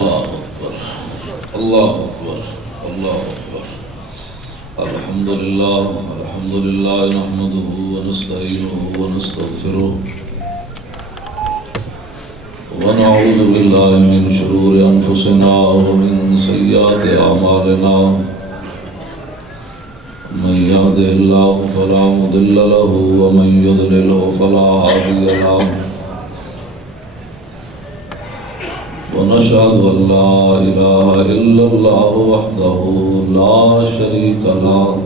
اللہ اکبر اللہ اکبر اللہ اکبر الحمدللہ نحمده ونستعینه ونستغفره ونعوذ باللہ من شرور انفسنا ومن سیئات اعمالنا من يهده الله فلا مضل له ومن يضلل فلا هادي له ونشهد أن لا إله إلا الله وحده لا شريك له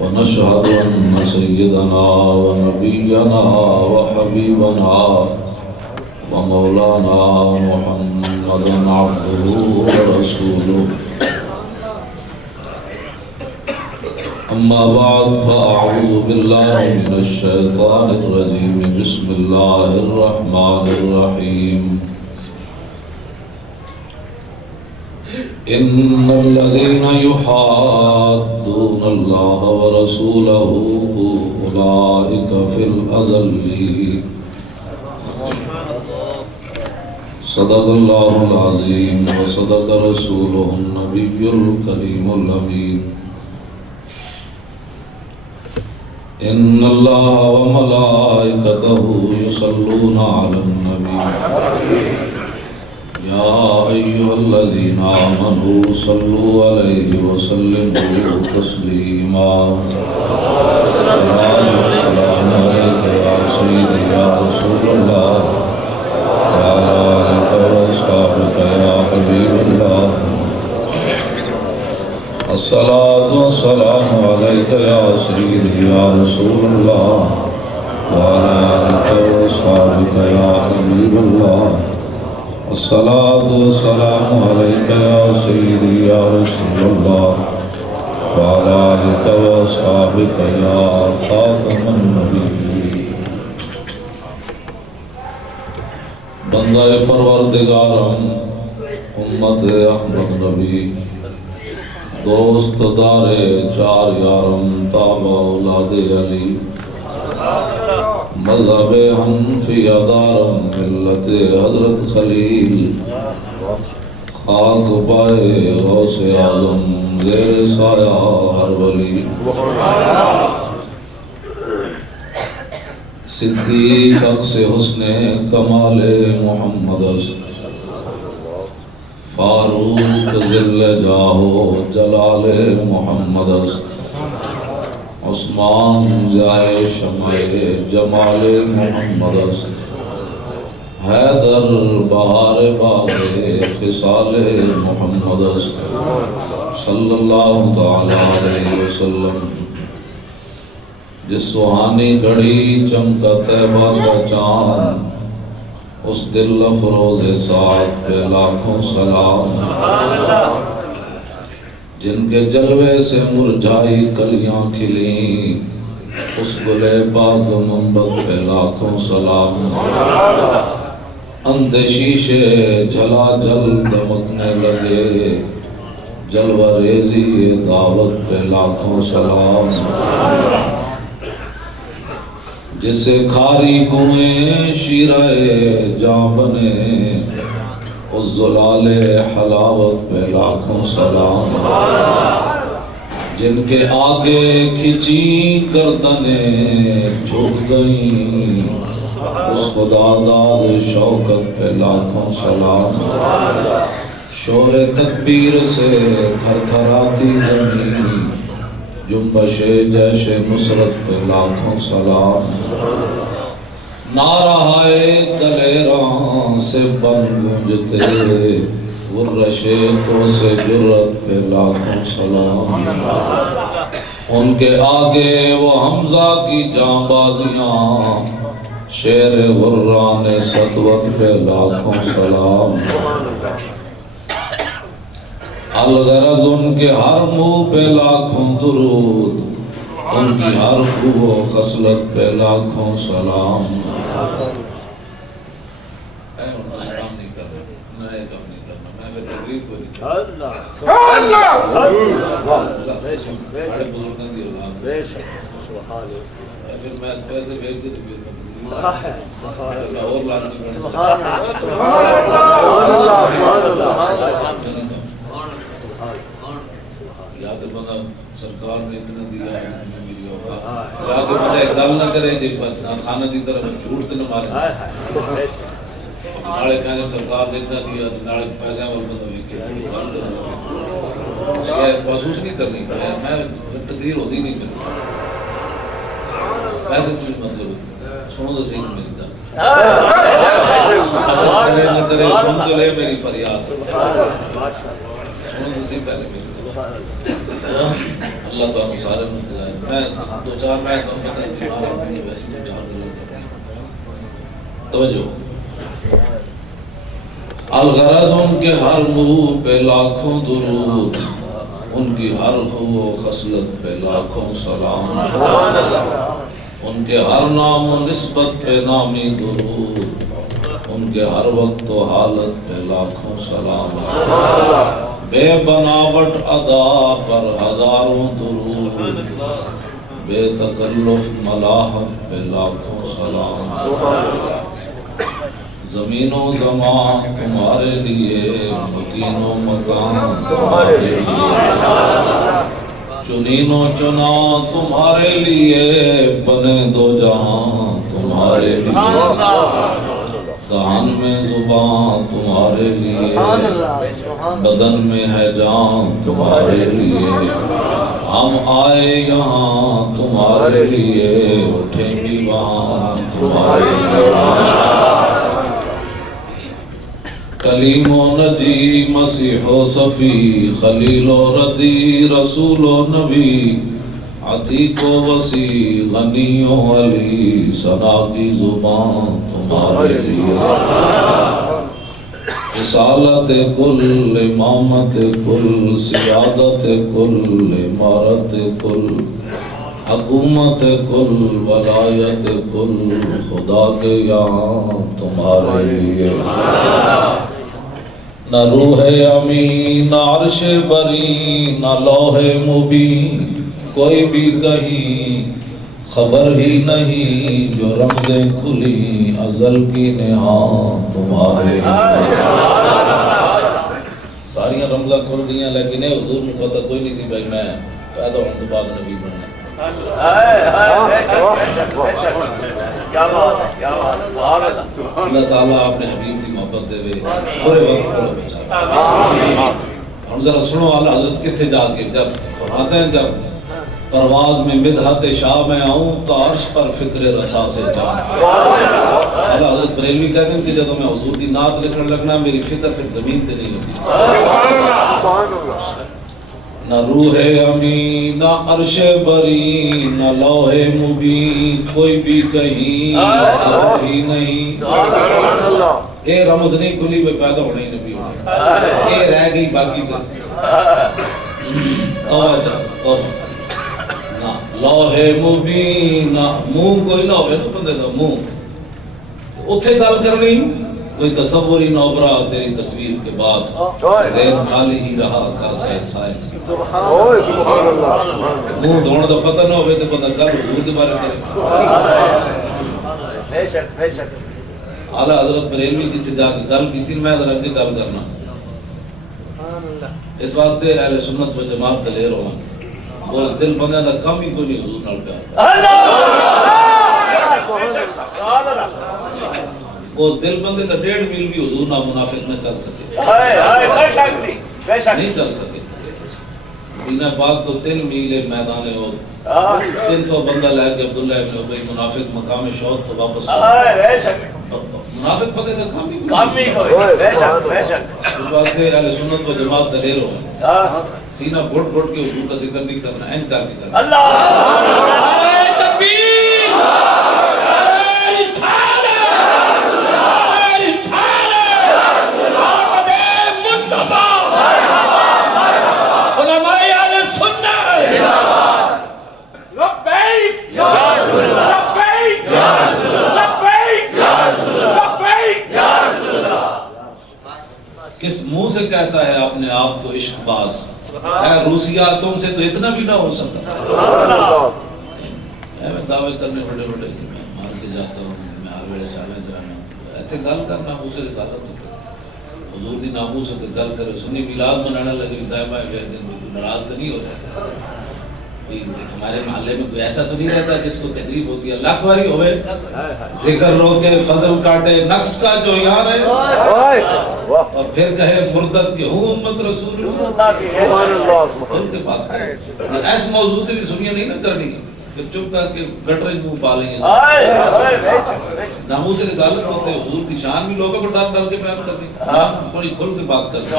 ونشهد أن سيدنا ونبينا وحبيبنا ومولانا محمدا عبده ورسوله أما بعد فأعوذ بالله من الشيطان الرجيم بسم الله الرحمن الرحيم إن الذين يحادون الله ورسوله أولئك في الأذلين صدق الله العظيم وصدق رسوله النبي الكريم الأمين إن الله وملائكته يصلون على النبي يا أيها الذين آمنوا صلوا عليه وسلموا تسليما السلام عليك يا سيدي يا رسول الله وعلى آلك وأصحابك يا حبيب الله الصلاة والسلام عليك يا سيدي يا رسول الله وعلى آلك وأصحابك يا حبيب الله الصلاة والسلام عليك يا سيدي يا رسول الله وعلى آلك وأصحابك يا خاتم النبيين بندہ پروردگارم امت احمد نبی دوست دار چار یارم تابع اولاد علی مذہب حنفی دارم ملت حضرت خلیل خاک پائے غوث اعظم زیر سایہ ہر ولی صدیق عکس حسن کمال محمد فاروق ذل جاہو جلال محمد عثمان جائے شمع جمال محمد حیدر بہار باغ خصال محمد صلی اللہ تعالی علیہ وسلم جس سہانی گھڑی چمکا طیبہ کا چاند اس دل افروز ساتھ پہ لاکھوں سلام جن کے جلوے سے مرجھائی کلیاں کھلیں اس گلے پاک منبت پہ لاکھوں سلام انت شیشے جھلا جل دمکنے لگے جلوہ ریزی دعوت پہ لاکھوں سلام جس سے کھاری کنویں شیرہ جاں بنے اس زلال حلاوت پہ لاکھوں سلام جن کے آگے کھچی گردنیں جھک گئیں اس خدا داد شوکت پہ لاکھوں سلام شور تکبیر سے تھر تھراتی زمین جنبش جیش نصرت پہ لاکھوں سلام نعرہ دلیراں سے بن گونجتے غرش کو سے جرت پہ لاکھوں سلام ان کے آگے وہ حمزہ کی جاں بازیاں شیر غران سطوت پہ لاکھوں سلام الغرض ان کے ہر منہ پہ لاکھوں درود ان کی ہر خو و خصلت پہ لاکھوں سلام پھر میں پیسے بھیج کے اور لالچ یا تو بندہ سرکار نے اتنا دیا ہے جتنا میری اوقات، یا تو بندہ ایک گل نہ کرے جی کھانا دی طرف جھوٹ تو نہ مارے نالے کہنے سرکار نے اتنا دیا نالے پیسے وال بندہ ویکھے گل تو محسوس نہیں کرنی میں تقریر ہوتی نہیں میری پیسے تو مطلب سنو تو صحیح میری گل اثر کرے نہ کرے سن تو لے میری فریاد سنو تو صحیح پہلے میری اللہ تعالیٰ سارے منتظر میں دو چار میں تو پتہ ہے ویسے دو چار گلیں کرتے ہیں توجہ الغرض ان کے ہر منہ پہ لاکھوں درود ان کی ہر ہو خصلت پہ لاکھوں سلام ان کے ہر نام و نسبت پہ نامی درود ان کے ہر وقت و حالت پہ لاکھوں سلام بے بناوٹ ادا پر ہزاروں درود بے تکلف ملاحت پہ لاکھوں سلام زمین و زمان تمہارے لیے مکین و مکان تمہارے لیے چنین و چنا تمہارے لیے بنے دو جہاں تمہارے لیے دہان میں زبان تمہارے لیے بدن میں ہے جان تمہارے لیے ہم آئے یہاں تمہارے لیے اٹھیں بھی وہاں تمہارے لیے کلیم و نجی مسیح و صفی خلیل و ردی رسول و نبی عتیق و وسیع غنی و علی ثنا کی زبان تمہارے لیے رسالت کل امامت کل سیادت کل امارت کل حکومت کل ولایت کل خدا کے یہاں تمہارے لیے نہ روح امین نہ عرش بری نہ لوح مبین کوئی بھی کہیں خبر ہی نہیں جو رمزیں کھلی ازل کی نہاں تمہارے ساریاں رمزیں کھل گئی ہیں لیکن حضور میں پتہ کوئی نہیں سی بھائی میں پیدا ہوں تو بعد نبی بننا اللہ تعالیٰ اپنے حبیب کی محبت دے وے پورے وقت کو بچا ہم ذرا سنو اعلیٰ حضرت کتنے جا کے جب فرماتے ہیں جب پرواز میں مدحت شاہ میں آؤں تو عرش پر فکر رسا سے جان اعلیٰ حضرت بریلوی کہتے ہیں کہ جب میں حضور کی نعت لکھنے لگنا میری فکر پھر زمین تے نہیں ہوتی نہ روح امین نہ عرش بری نہ لوح مبین کوئی بھی کہیں خبر ہی نہیں اے رمز نہیں کھلی بے پیدا ہونے ہی نبی ہونے اے رہ گئی باقی تک توجہ نہ لوح مبین نہ منہ کوئی نہ ہوئے نا بندے کا منہ اتھے گل کرنی کوئی تصور ہی نوبرا تیری تصویر کے بعد ذہن خالی ہی رہا کاسا سائے منہ دھونا تو پتہ نہ ہوئے تو پتہ کر حضور کے بارے کرے اعلیٰ حضرت بریلوی جی جا کے گل کی تھی میں ذرا کے گل کرنا اس واسطے اہل سنت و جماعت دلیر ہوں وہ دل بندے دا کم ہی کوئی نہیں حضور نال پیار اس دل بندے دا 1.5 میل بھی حضور نہ منافق نہ چل سکے نہیں چل سکے مدینہ پاک تو 3 میل میدان ہو 300 بندہ لے کے عبداللہ ابن ابی منافق مقام شوق تو واپس منافق بندے کا کام ہی کوئی بے شک اس واسطے اہل سنت و جماعت دلیر ہو سینہ گھٹ گھٹ کے حضور کا ذکر نہیں کرنا این کر کے کرنا اللہ نعرہ تکبیر کس منہ سے کہتا ہے اپنے آپ کو عشق باز اے روسیا تم سے تو اتنا بھی نہ ہو سکتا دعوے کرنے بڑے بڑے کہ میں مار کے جاتا ہوں، میں ہر ویلے خیال جانا ایتھے گل کرنا ناموس رسالت ہوتا حضور دی ناموس تے گل کرے سنی میلاد منانا لگے دائما کہہ دیں کوئی ناراض تو نہیں ہو جائے ہمارے محلے میں کوئی ایسا تو نہیں رہتا جس کو تکلیف ہوتی ہے لاکھ واری ہوئے ذکر روکے فضل کاٹے نقص کا جو یہاں رہے اور پھر کہے مردد کہ ہوں امت رسول اللہ ان کے بات کریں ایس موضوع بھی سنیا نہیں نہ کرنی کہ چپ کر کے گٹرے منہ پالیں گے ناموس رسالت ہوتے ہیں حضور کی شان بھی لوگوں کو ڈال ڈال کے بیان کرنی تھوڑی کھل کے بات کرنی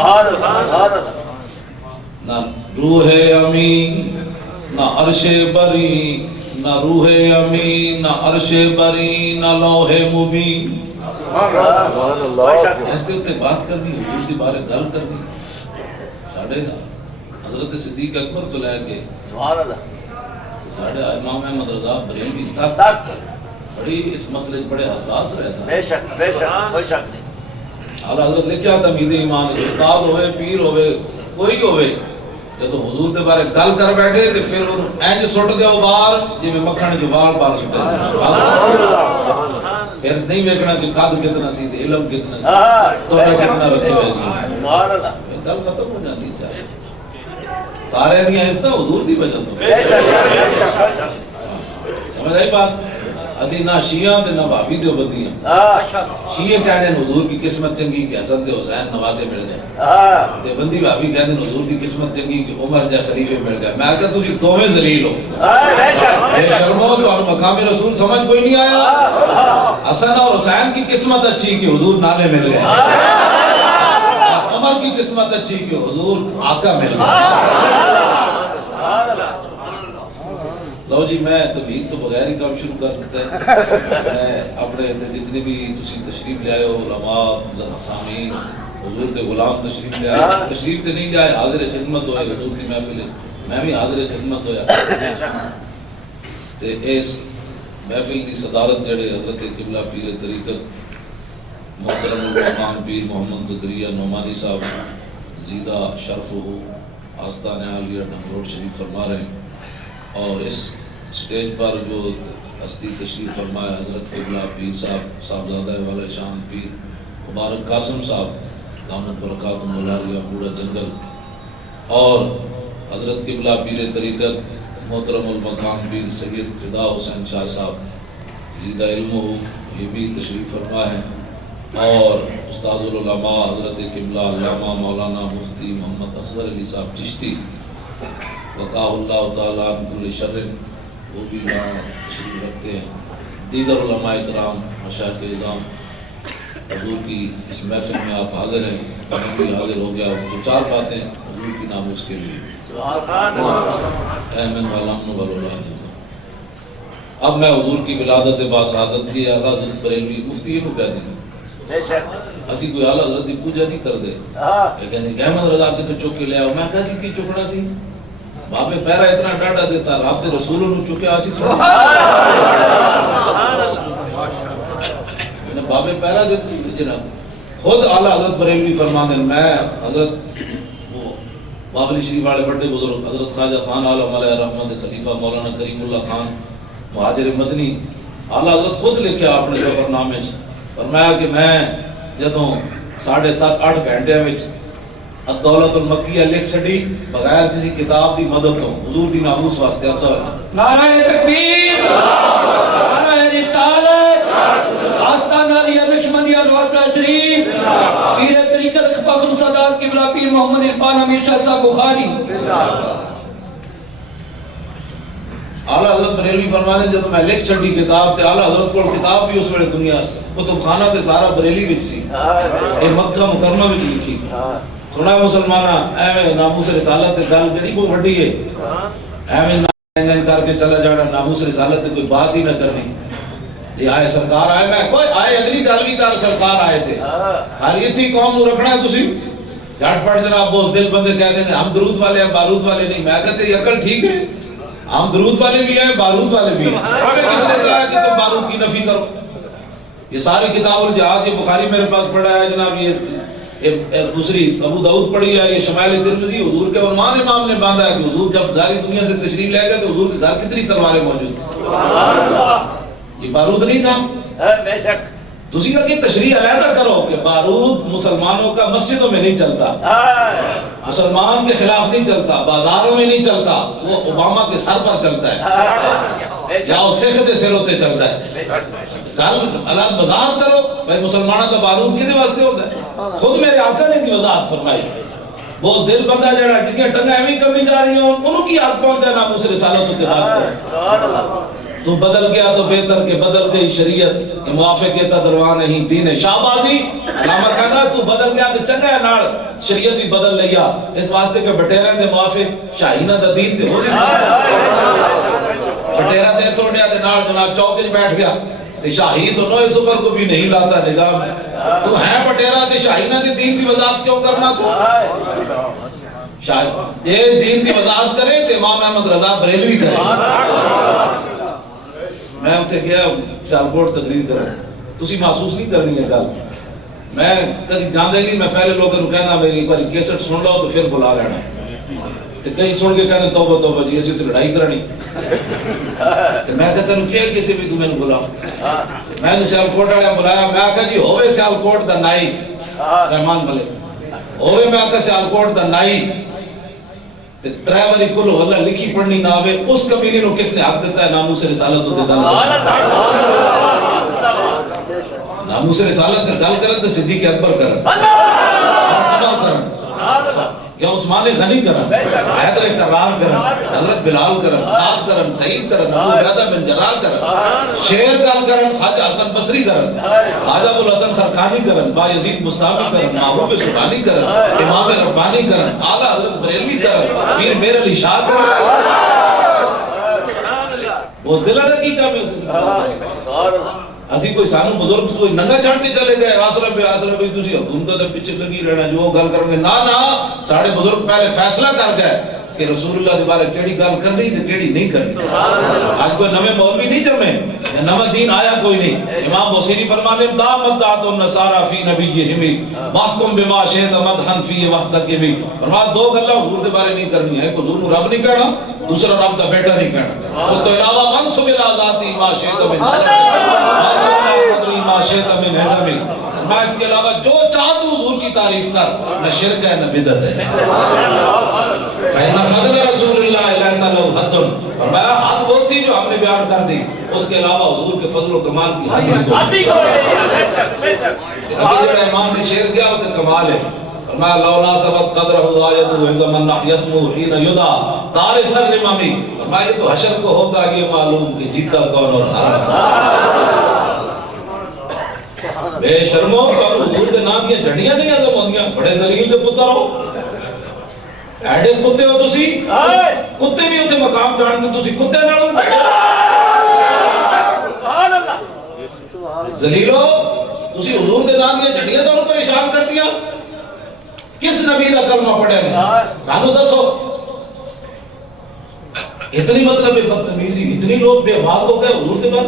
نہ روح امین نہ عرش بری نہ روح امین نہ عرش بری نہ لوح مبین ایسے ہوتے بات کرنی حضور کی بارے گل کرنی ساڑھے گا حضرت صدیق اکبر تو لے کے ساڑھے امام احمد رضا بریلوی تک بڑی اس مسئلے بڑے حساس رہے بے شک کوئی شک نہیں اعلیٰ حضرت لکھا تمہید ایمان استاد ہوئے پیر ہوئے کوئی ہوئے جب تو حضور دے بارے گل کر بیٹھے تو پھر اینج سٹ دیو باہر جی میں مکھن جو بار سٹے پھر نہیں ویکھنا کہ قد کتنا سی علم کتنا سی تو کتنا رکھے ہوئے سی گل ختم ہو جاتی چاہے سارے دیا اس طرح حضور دی وجہ تو سمجھ آئی بات اسی نہ شیعہ دے نہ بھابی دے بندی ہیں شیعہ کہہ دیں حضور کی قسمت چنگی کہ حسن دے حسین نواسے مل گئے دے بندی بھابی کہہ دیں حضور کی قسمت چنگی کہ عمر جا خلیفے مل گئے میں کہا تجھے دوویں ذلیل ہو اے شرمو تو مقام رسول سمجھ کوئی نہیں آیا حسن اور حسین کی قسمت اچھی کہ حضور نالے مل گئے عمر کی قسمت اچھی کہ حضور آقا مل گئے لو جی میں تبلیغ تو بغیر ہی کام شروع کر دیتا ہے میں اپنے جتنی بھی تسی تشریف لے آئے ہو علماء سامعین حضور دے غلام تشریف لے آئے تشریف تے نہیں لے آئے حاضر خدمت ہوئے حضور کی محفل میں بھی حاضر خدمت ہویا تے اس محفل دی صدارت جڑے حضرت قبلہ پیر طریقت محترم المقام پیر محمد زکریا نعمانی صاحب زیدہ شرف ہو آستان عالیہ ڈنگروڈ شریف فرما رہے ہیں اور اس سٹیج پر جو ہستی تشریف فرمایا حضرت قبلہ پیر صاحب صاحبزادہ والا شان پیر مبارک قاسم صاحب دامت برکاتہ مولانا پورا جنگل اور حضرت قبلہ پیر طریقت محترم المقام پیر سید فدا حسین شاہ صاحب زیدہ علم ہو یہ بھی تشریف فرما ہے اور استاذ العلماء حضرت قبلہ علامہ مولانا مفتی محمد اصغر علی صاحب چشتی وقاہ اللہ تعالیٰ عنہ کل شر وہ بھی وہاں تشریف رکھتے ہیں دیگر علماء اکرام مشائخ اعظام حضور کی اس محفل میں آپ حاضر ہیں میں بھی حاضر ہو گیا تو چار باتیں حضور کی ناموس کے لیے اے من والامن والولاد اب میں حضور کی ولادت باسعادت کی اعلیٰ حضرت بریلوی مفتی یہ کہہ دیں اسی کوئی اعلیٰ حضرت کی پوجا نہیں کر دے کہتے ہیں کہ احمد رضا کے تو چک کے لے آؤ میں کہا سی کی چکنا سی بابے پیرا اتنا ڈاٹا دیتا رابط رسولوں نے چکے آسی تھوڑا میں نے بابے پیرا دیتی جناب خود اعلیٰ حضرت بریلوی فرما دیں میں حضرت بابلی شریف والے بڑے بزرگ حضرت خواجہ خان عالم علیہ رحمت خلیفہ مولانا کریم اللہ خان مہاجر مدنی اعلیٰ حضرت خود لکھا اپنے سفر نامے فرمایا کہ میں جدوں 7.5-8 گھنٹے میں الدولت المکیہ لکھ چھڑی بغیر کسی کتاب دی مدد تو حضور دی ناموس واسطے آتا ہے نعرہ تکبیر نعرہ رسالت آستان علیہ نقشبندیہ نوارکہ شریف پیر طریقت خفاصل صدات قبلہ پیر محمد عرفان امیر شاہ صاحب بخاری اعلیٰ حضرت بریلوی فرمانے جب میں لکھ چھڑی کتاب تے اعلیٰ حضرت کو کتاب بھی اس ویلے دنیا سے کتب خانہ تے سارا بریلی وچ سی اے مکہ مکرمہ وچ لکھی سنا مسلمانہ ایویں ناموس رسالت تے گل جڑی کوئی وڈی ہے ایویں نہ کر کے چلا جانا ناموس رسالت تے کوئی بات ہی نہ کرنی یہ آئے سرکار آئے میں کوئی آئے اگلی گل بھی کر سرکار آئے تھے خالی اتنی قوم نو رکھنا ہے تسی جھٹ پٹ جناب بوس دل بندے کہہ دیں ہم درود والے ہیں بارود والے نہیں میں کہتے یہ عقل ٹھیک ہے ہم درود والے بھی ہیں بارود والے بھی ہیں کس نے کہا کہ تم بارود کی نفی کرو یہ ساری کتاب الجہاد یہ بخاری میرے پاس پڑھا ہے جناب یہ دوسری ابو داؤد پڑھی ہے، یہ شمائل ترمذی، حضور کے عنوان امام نے باندھا ہے کہ حضور جب ساری دنیا سے تشریف لے گئے تو حضور کے گھر کتنی تلواریں موجود تھیں؟ یہ بارود نہیں تھا؟ بے شک تسی کا کہ تشریح علیحدہ کرو کہ بارود مسلمانوں کا مسجدوں میں نہیں چلتا، مسلمان کے خلاف نہیں چلتا، بازاروں میں نہیں چلتا، وہ اوباما کے سر پر چلتا ہے یا اس سکھ دے سر ہوتے چلتا ہے۔ گل اللہ وضاحت کرو بھائی مسلمانوں کا بارود کدے واسطے ہوتا ہے؟ خود میرے آقا نے کی وضاحت فرمائی، بہت دل بندہ جڑا جس کی ٹنگا ایویں کمی جا رہی ہوں انہوں کی حق پہنچتا ہے ناموس رسالت کے بعد تو بدل گیا تو بہتر کہ بدل گئی شریعت کہ موافق تا درواں نہیں دین شہبازی علامہ کہنا تو بدل گیا تو چنگا ہے نال شریعت بھی بدل لیا اس واسطے کہ بٹیرہ دے موافق شاہینہ دا دین تے ہو نہیں بٹیرہ دے تھوڑیا دے نال جناب چوک وچ بیٹھ گیا تے شاہی تو نوے سپر کو بھی نہیں لاتا نظام تو ہے بٹیرہ تے شاہینہ دے دین دی وضاحت کیوں کرنا تو شاہد یہ دین دی وضاحت کرے تے امام احمد رضا بریلوی کرے۔ میں اتنے گیا سیالکوٹ تقریر کرا، تسی محسوس نہیں کرنی ہے گل، میں کدی جاندے نہیں، میں پہلے لوگوں کو کہنا میری ایک بار کیسٹ سن لو تو پھر بلا لینا، تو کئی سن کے کہتے توبہ توبہ جی اسی تو لڑائی کرنی، تو میں کہتا ہوں کیا کسی بھی تمہیں بلا، میں نے سیالکوٹ والے بلایا، میں کہا جی ہوئے سیالکوٹ دا نائی رحمان ملک، ہوئے میں کہا سیالکوٹ دا نائی ڈرائیوری کل اللہ لکھی پڑھنی نہ آوے اس کمینے نو کس نے حق دیتا ہے ناموس رسالت ہوتے گل ناموس رسالت گل کرن تے صدیق اکبر کرن یا عثمان غنی کرن حیدر کرار کرن حضرت بلال کرن سعد کرن سعید کرن ابو عبیدہ بن جراح کرن شیر گل کرن خواجہ حسن بصری کرن خواجہ ابو الحسن خرقانی کرن با یزید بستامی کرن محبوب سبحانی کرن امام ربانی کرن اعلیٰ حضرت بریلوی کرن پیر میر علی شاہ کرن اس دلہ نے کی کام ہے اسی کوئی سانو بزرگ کوئی ننگا چھڑ کے چلے گئے آسرہ پہ تسی حکومتوں دے پیچھے لگی رہنا جو گل کرنے نا ساڑھے بزرگ پہلے فیصلہ کر گئے کہ رسول اللہ دے بارے کیڑی گل کرنی تے کیڑی نہیں کرنی آج کوئی نوے مولوی نہیں جمے یا نوہ دین آیا کوئی نہیں امام بصیری فرمانے دامت دات النصارى فی نبیہم واحکم بما شئت مدحا فی وحدکم فرمایا دو گلاں حضور دے بارے نہیں کرنی ہے حضور نو رب نہیں کہنا دوسرا رب دا بیٹا نہیں کہنا اس تو علاوہ منصب الازاتی ما شئت من ما شئت من عظمی میں اس کے علاوہ جو چاہ تو حضور کی تعریف کر نہ شرک ہے نہ بدعت ہے فإن فضل رسول اللہ علیہ وسلم حد فرمایا حد وہ تھی جو ہم نے بیان کر دی اس کے علاوہ حضور کے فضل و کمال کی حد نہیں ابھی جڑا امام نے شعر کیا وہ تو کمال ہے فرمایا لولا سبت قدرہ آیت زمن یسمو حین یدا تار سر امامی فرمایا یہ تو حشر کو ہوگا یہ معلوم کہ جیتا کون اور ہارا بے شرمو حضور دے نام یہ جھڑیاں نہیں آدم ہوندیاں بڑے ذلیل دے پتر ہو ایڈے کتے ہو تسی کتے بھی ہوتے مقام جانتے تسی کتے نہ ہو ذلیل ہو تسی حضور دے نام یہ جھڑیاں تو پریشان کر دیا کس نبی دا کلمہ پڑھے نہیں سانو دسو اتنی مطلب بدتمیزی اتنی لوگ بے باک ہو گئے حضور دے پر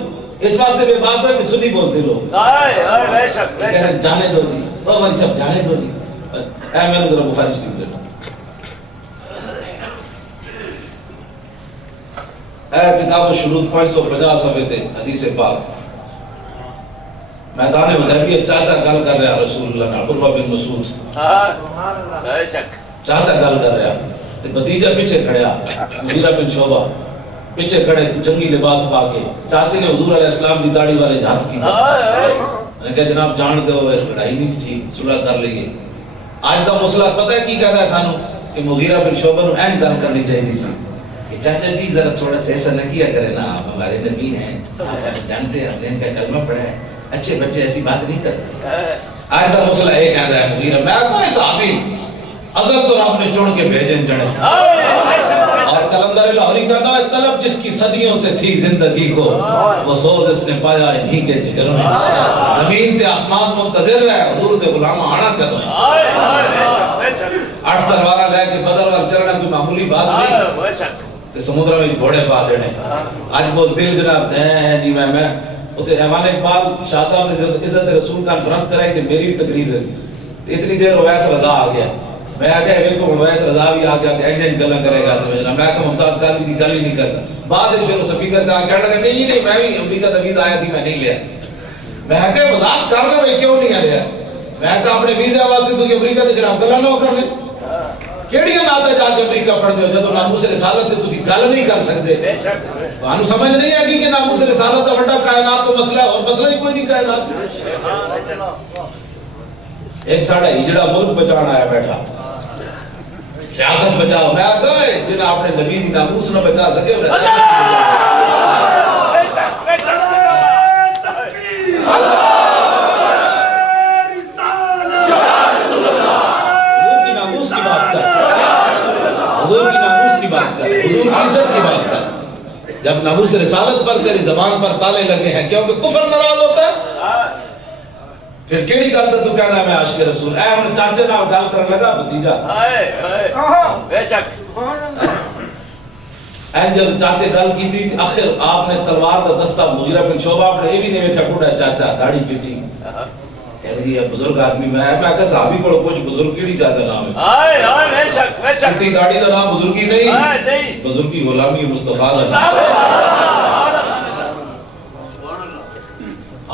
اس واسطے بے باک ہے کہ سنی بولتے لوگ بے شک جانے دو جی ہماری سب جانے دو جی اے میں ذرا بخاری شریف دینا اے کتاب شروط 550 صفحے تھے حدیث پاک میدان حدیبیہ چاچا گل کر رہا رسول اللہ نے عروہ بن مسعود بے شک چاچا گل کر رہا تے بھتیجا پیچھے کھڑیا مغیرہ بن شعبہ پیچھے کھڑے جنگی لباس پا کے چاچے نے حضور علیہ السلام دی داڑھی والے ہاتھ کی میں کہا جناب جان دے ہو لڑائی نہیں تھی صلح کر لیے آج کا مسئلہ پتہ ہے کی کہتا ہے سانو کہ مغیرہ بن شعبہ نو اہم گل کرنی چاہیے سی کہ چاچا جی ذرا تھوڑا سا ایسا نہ کیا کرے نا آپ ہمارے نبی ہیں آپ جانتے ہیں ہم نے ان کا کلمہ پڑھا ہے اچھے بچے ایسی بات نہیں کرتے آج کا مسئلہ ایک کہتا ہے مغیرہ میں کوئی صحابی ازل تو رب نے چون کے بھیجن چڑھے اور کلندر لاہوری کہتا ہے طلب جس کی صدیوں سے تھی زندگی کو وہ سوز اس نے پایا انہی کے جگر میں زمین تے آسمان منتظر رہے حضور تے غلام آنا کر دیں 8 تلوارہ لے کے بدر وال چلنا کوئی معمولی بات نہیں تے سمندر میں گھوڑے پا دینے آج بہت دل جناب ہیں جی میں ایوان اقبال شاہ صاحب نے عزت رسول کانفرنس کرائی تے میری بھی تقریر رہی اتنی دیر اویس رضا آ گیا. میں آ گیا دیکھو اویس رضا بھی آ گیا تو انجن گلا کرے گا. تو میں کہ ممتاز قادری کی گل ہی نہیں کرتا. بعد میں پھر سپیکر کا کہنے لگا نہیں نہیں میں بھی امریکہ کا ویزا آیا سی میں نہیں لیا. میں کہ مذاق کر رہے ہو کیوں نہیں لیا؟ میں کہ اپنے ویزا واسطے تسی امریکہ کے خلاف گلا نہ کر لیں. کیڑی ناتا جا کے امریکہ پڑھتے ہو جدوں ناموس رسالت تے تسی گل نہیں کر سکتے. تانوں سمجھ نہیں آ گئی کہ ناموس رسالت دا بڑا کائنات تو مسئلہ اور مسئلہ ہی کوئی نہیں کائنات. ایک ساڑا ہجڑا ملک بچانا آیا بیٹھا سیاست بچاؤ. میں کہا جنہاں اپنے نبی دی ناموس نہ بچا سکے حضور کی ناموس کی بات کر, حضور کی عزت کی بات کر. جب ناموس رسالت پر تیری زبان پر تالے لگے ہیں کیونکہ کفر ناراض ہوتا ہے, پھر کیڑی گل تے تو کہنا میں عاشق رسول. اے ہن چاچے نال گل کرن لگا بھتیجا بے شک اے جب چاچے گل کیتی آخر آپ نے تلوار دا دستہ مغیرہ بن شعبہ اپنے یہ بھی نہیں ویکھا بوڑھا چاچا داڑھی چٹی کہہ دی بزرگ آدمی میں کہ صحابی کو کچھ بزرگ کیڑی چاہتا نام ہے. ہائے ہائے بے شک بے شک چٹی داڑھی دا نام بزرگی نہیں, بزرگی غلامی مصطفیٰ دا.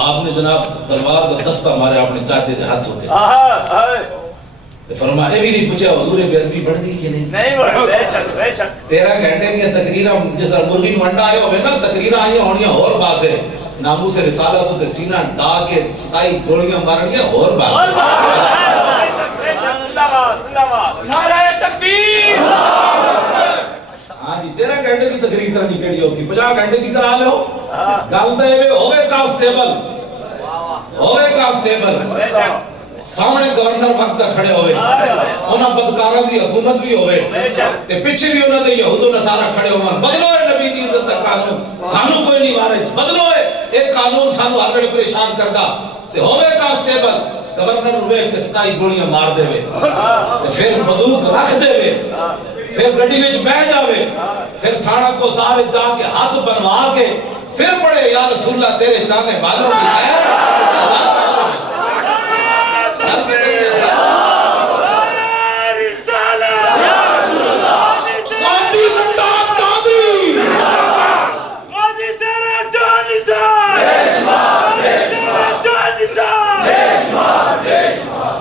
آپ نے جناب تلوار دا دستہ مارے اپنے چاچے دے ہاتھ ہوتے تو فرمایا بھی نہیں پوچھا حضور بے ادبی بڑھ دی کہ نہیں. نہیں بڑھ بے شک بے شک 13 گھنٹے کی تقریراں جس طرح مرغی نو انڈا آیا ہوئے نا تقریراں آئی ہونیاں اور بات ہے. ناموس رسالت تے سینہ ڈا کے 27 گولیاں مارنیاں اور بات بے شک. زندہ باد زندہ باد نعرہ تکبیر. ہاں جی 13 گھنٹے کی تقریر کرنی کیڑی ہوگی 50 گھنٹے کی کرا لو. گل تے اے ہوے کانسٹیبل سامنے گورنر وقت کھڑے ہوئے انہاں بدکاراں دی حکومت بھی ہوئے تے پیچھے بھی انہاں دے یہود و نصارا کھڑے ہون. بدلو اے نبی دی عزت دا قانون سانو کوئی نہیں وارث. بدلو اے ایک قانون سانو ہر ویلے پریشان کردا تے ہوے کانسٹیبل گورنر ہوئے کہ 27 گولیاں مار دے وے تے پھر بندوق رکھ دے وے پھر گڈی وچ بیٹھ جاوے پھر تھانہ کو سارے جا کے ہاتھ بنوا کے پھر پڑھے یا رسول اللہ تیرے چاہنے والوں کی خیر.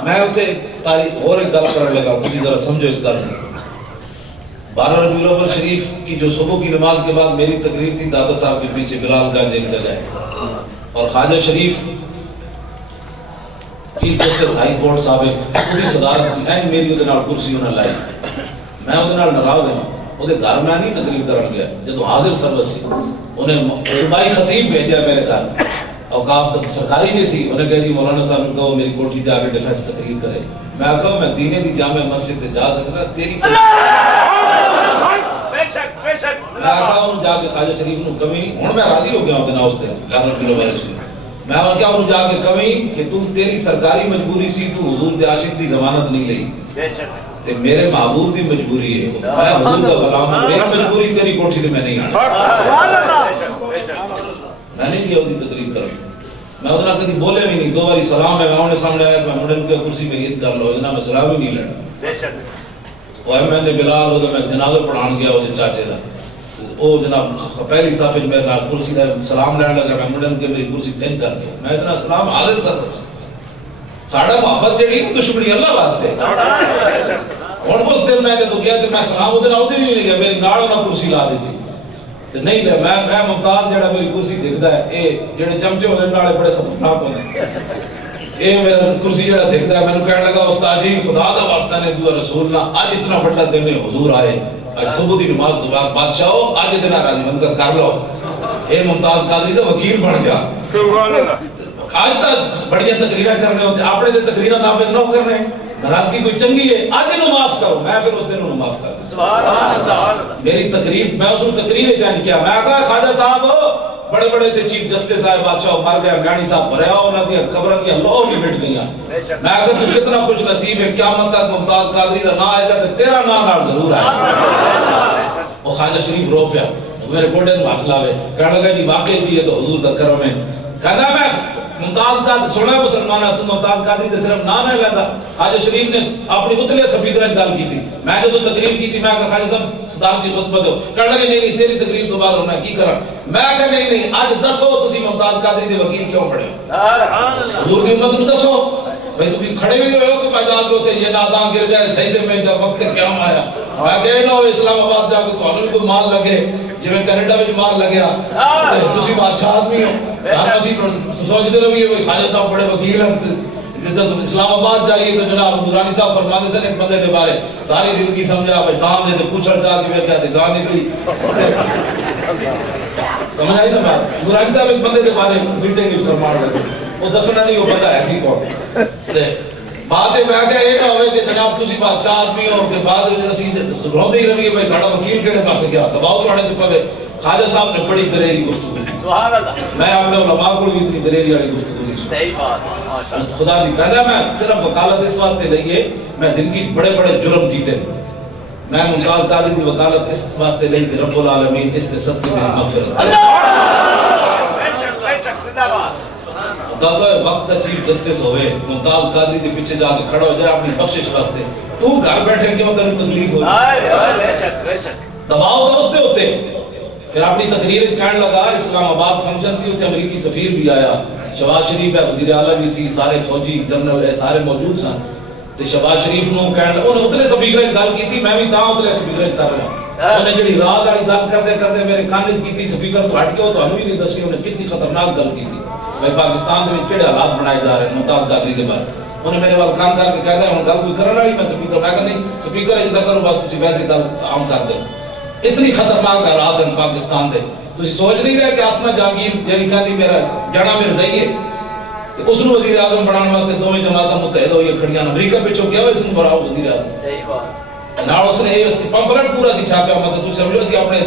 میں اتنے تاریخ اور ایک گل کرنے لگا تھی ذرا سمجھو اس گل. 12 ربیع الاول شریف کی جو صبح کی نماز کے بعد میری تقریر تھی داتا صاحب کے پیچھے بلال گنج ایک جگہ ہے اور خواجہ شریف چیف جسٹس ہائی کورٹ صاحب پوری صدارت سی این میری ادھے نال کرسی انہاں لائی. میں ادھے نال ناراض ہوں ادھے گھر میں نہیں تقریر کرن گیا جدو حاضر سروس سی انہیں صوبائی خطیب بھیجا میرے گھر اوقاف تک سرکاری نہیں سی. انہیں کہا جی مولانا صاحب نے کہو میری کوٹھی تے آگے ڈیفنس تقریر کرے. میں کہا میں دینے دی جامع مسجد تے جا سکنا تیری بے شک بے شک. میں کہا انہوں جا کے خواجہ شریف نو کمی ہن میں راضی ہو گیا ہوں نا اس تے گھر کلو والے سے میں کیا انہوں جا کے کمی کہ تو تیری سرکاری مجبوری سی تو حضور دے عاشق دی ضمانت نہیں لئی بے شک تے میرے محبوب دی مجبوری ہے میں حضور دا غلام ہوں میری مجبوری تیری کوٹھی تے میں نہیں آنا. سبحان اللہ. میں نہیں کیا ہوتی تقریر کروں. میں ادھر کدی بولے بھی نہیں. 2 باری سلام ہے میں انہیں سامنے آیا تو میں مڑے کے کرسی پہ عید کر لو جناب میں سلام ہی نہیں لینا. بے شک. وہ میں نے بلال وہ میں جنازہ پڑھان گیا وہ چاچے دا وہ جناب پہلی صف میں میرے نال کرسی دا سلام لینے لگا میں مڑے کے میری کرسی تین کر دو. میں اتنا سلام حاضر سر ساڈا محبت جڑی دشمنی اللہ واسطے ہن اس دن میں تو گیا تے میں سلام ادھر ادھر ہی نہیں گیا میری نال انہاں کرسی لا دیتی تے نہیں تے میں ممتاز جڑا میری کرسی دکھدا ہے اے جڑے چمچے ہوندے نالے بڑے خطرناک ہوندے اے میرا کرسی جڑا دکھدا ہے مینوں کہنے لگا استاد جی خدا دا واسطہ نے دعا رسول اللہ اج اتنا بڑا دن ہے حضور آئے اج صبح دی نماز تو بعد بادشاہو اج دن راضی بند کر لو. اے ممتاز قادری دا وکیل بن گیا. سبحان اللہ. آج تک بڑیاں تقریراں کرنے ہوتے اپنے تے تقریراں نافذ نہ کرنے ناراضگی کوئی چنگی ہے آج انہوں معاف کرو. میں پھر اس دن انہوں معاف کر دیا. سبحان اللہ. میری تقریر میں اس کو تقریر چینج کیا. میں کہا خواجہ صاحب بڑے بڑے تھے چیف جسٹس صاحب بادشاہ مر گیا میانی صاحب بھریا انہاں دی قبراں دی لوہ بھی مٹ گئیاں. میں کہا تو کتنا خوش نصیب ہے قیامت تک ممتاز قادری دا نام آئے گا تے تیرا نام نال ضرور آئے گا. وہ خواجہ شریف رو پیا میرے گوڈے نوں ہاتھ لاوے کہنے لگا جی واقعی جی یہ تو حضور دا کرم ہے. کہندا میں ممتاز قادری سونا مسلمانہ تو ممتاز قادری دے صرف نام ہے لینا خواجہ شریف نے اپنی اتلے سپیکر گل کی تھی میں جو تقریر کی تھی میں کہا خواجہ صاحب صدام کی خطبہ دو کہنے لگے نہیں تیری تقریر تو بعد ہونا کی کرا میں کہا نہیں آج دسو تسی ممتاز قادری دے وکیل کیوں پڑے حضور کی امت کو دسو بھئی تم کھڑے بھی ہوئے ہو کہ میں جا کے ہوتے یہ ناداں گر گئے سیدے میں جب وقت قیام آیا میں کہے نہ اسلام آباد جا کے تو ہمیں کوئی مال لگے جو میں کینیڈا میں مال لگیا تسی بادشاہ آدمی ہو سارا اسی سوچتے رہیے وہ خواجہ صاحب بڑے وکیل ہیں جب اسلام آباد جائیے تو جناب نورانی صاحب فرمانے سے ایک بندے کے بارے ساری زندگی سمجھا بھائی گان دے تو پوچھڑ جا کے میں کہتے گان نکلی سمجھ آئی نا بات نورانی صاحب ایک بندے کے بارے میٹنگ فرمان لگے وہ دسنا نہیں وہ بندہ ایسی کون بات ہے میں کہا یہ نہ ہوئے کہ جناب تسی بادشاہ آدمی ہو کہ بعد اسی روندے ہی رہیے بھائی ساڑا وکیل کیڑے پاسے گیا دباؤ تو آڑے تو پہلے خواجہ صاحب نے بڑی دلیری گفتگو سبحان اللہ میں اپنے علماء کو بھی اتنی دلیری والی گفتگو نہیں سنی صحیح بات خدا دی کہنا میں صرف وکالت اس واسطے لئیے میں زندگی بڑے بڑے جرم کیتے میں ممتاز قادری دی وکالت اس واسطے لئی کہ رب العالمین اس سے سب کی مغفرت دسو وقت چیف جسٹس ہوئے ممتاز قادری دے پیچھے جا کے کھڑا ہو جائے اپنی بخشش واسطے تو گھر بیٹھے کیوں تنہیں تکلیف ہو دباؤ تو اس دے ہوتے پھر اپنی تقریر کہنے لگا اسلام آباد فنکشن سی ہوتے امریکی سفیر بھی آیا شہباز شریف ہے وزیر اعلیٰ بھی سی سارے فوجی جنرل ہے سارے موجود سن تو شہباز شریف نو کہنے لگا انہوں نے اتنے سپیکر گل کی تھی میں بھی تاں اتنے سپیکر کر رہا انہوں نے جڑی راز والی گل کرتے کرتے میرے کان وچ کیتی سپیکر تو ہٹ کے تو ہمیں بھی نہیں دسی انہوں نے کتنی خطرناک گل کی تھی بھائی پاکستان میں کیڑے حالات بنائے جا رہے ہیں ممتاز قادری دے بارے انہوں نے میرے وال کان کر کے کہتا ہے ہن گل کوئی کرن والی میں سپیکر میں کہ نہیں سپیکر اجازت کرو بس تسی ویسے گل عام کر دو اتنی خطرناک حالات ہیں پاکستان دے تسی سوچ نہیں رہے کہ آسما جہانگیر جڑی کہندی میرا جڑا مرزائی ہے تے اس نو وزیر اعظم بنانے واسطے دوویں جماعتاں متحد ہوئی کھڑیاں امریکہ پچھو کیا اس نو بناؤ وزیر اعظم صحیح بات نال اس نے اس کی پمفلٹ پورا سی چھاپیا مطلب تسی سمجھو سی اپنے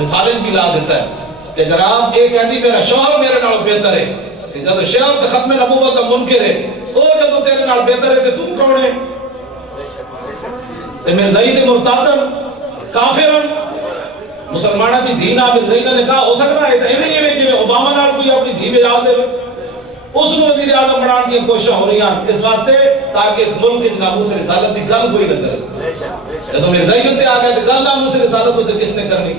رسالے بھی لا دیتا ہے کہ جناب یہ کہندی میرا شوہر میرے نال بہتر ہے کہ جب شوہر تے ختم نبوت دا منکر ہے او جب تیرے نال بہتر ہے تے تو کون ہے تے مرزائی تے مرتدن کافرن مسلمانہ دی دین آپ مرزائی دا نکاح ہو سکتا ہے تے نہیں ہے کہ اوباما نال کوئی اپنی دھی بجا دے اس نو وزیر اعظم بنانے کی کوششاں ہو رہی ہیں اس واسطے تاکہ اس ملک کے ناموس رسالت کی گل کوئی نہ کرے جب مرزائی تے آ گئے تو گل ناموس رسالت ہوتے کس نے کرنی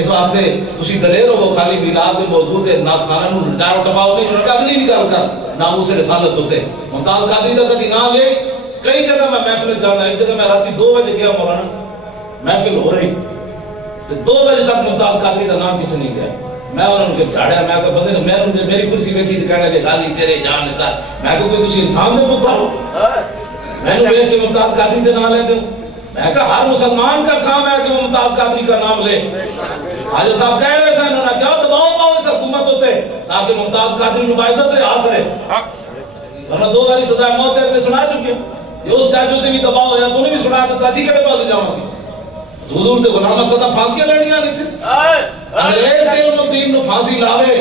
اس واسطے تسی دلیر ہو خالی میلاد دے موضوع تے نعت خانہ نو رٹاؤ ٹپاؤ نہیں چھوڑا اگلی بھی گل کر ناموس رسالت ہوتے ممتاز قادری دا کدی نام لے کئی جگہ میں محفل جانا ایک جگہ میں راتی 2 بجے گیا مولانا محفل ہو رہی تو 2 بجے تک ممتاز قادری دا نام کسی نہیں گیا میں انہوں نے پھر چاڑیا میں کہ بندے نے میری کرسی پہ کی کہنے لگے غازی تیرے جان نثار میں کہ کوئی تسی انسان دے پتر ہو میں نے کہا کہ ممتاز قادری دے نام لے دو میں کہا ہر مسلمان کا کام ہے کہ ممتاز قادری کا نام لے حاجی صاحب کہہ رہے ہیں انہوں نے کیا دباؤ پاؤ اس حکومت ہوتے تاکہ ممتاز قادری مباعثت رہا کرے ورنہ 2 باری سزائے موت نے سنا چکے جو اس جاجو تے بھی دباؤ ہویا تو نے بھی سنا تھا تاسی کڑے پاس جاؤں گی حضور تے غلامہ صدا پھانسیاں لڑنیاں نہیں تھے انگریز تے علم الدین نو پھانسی لاوے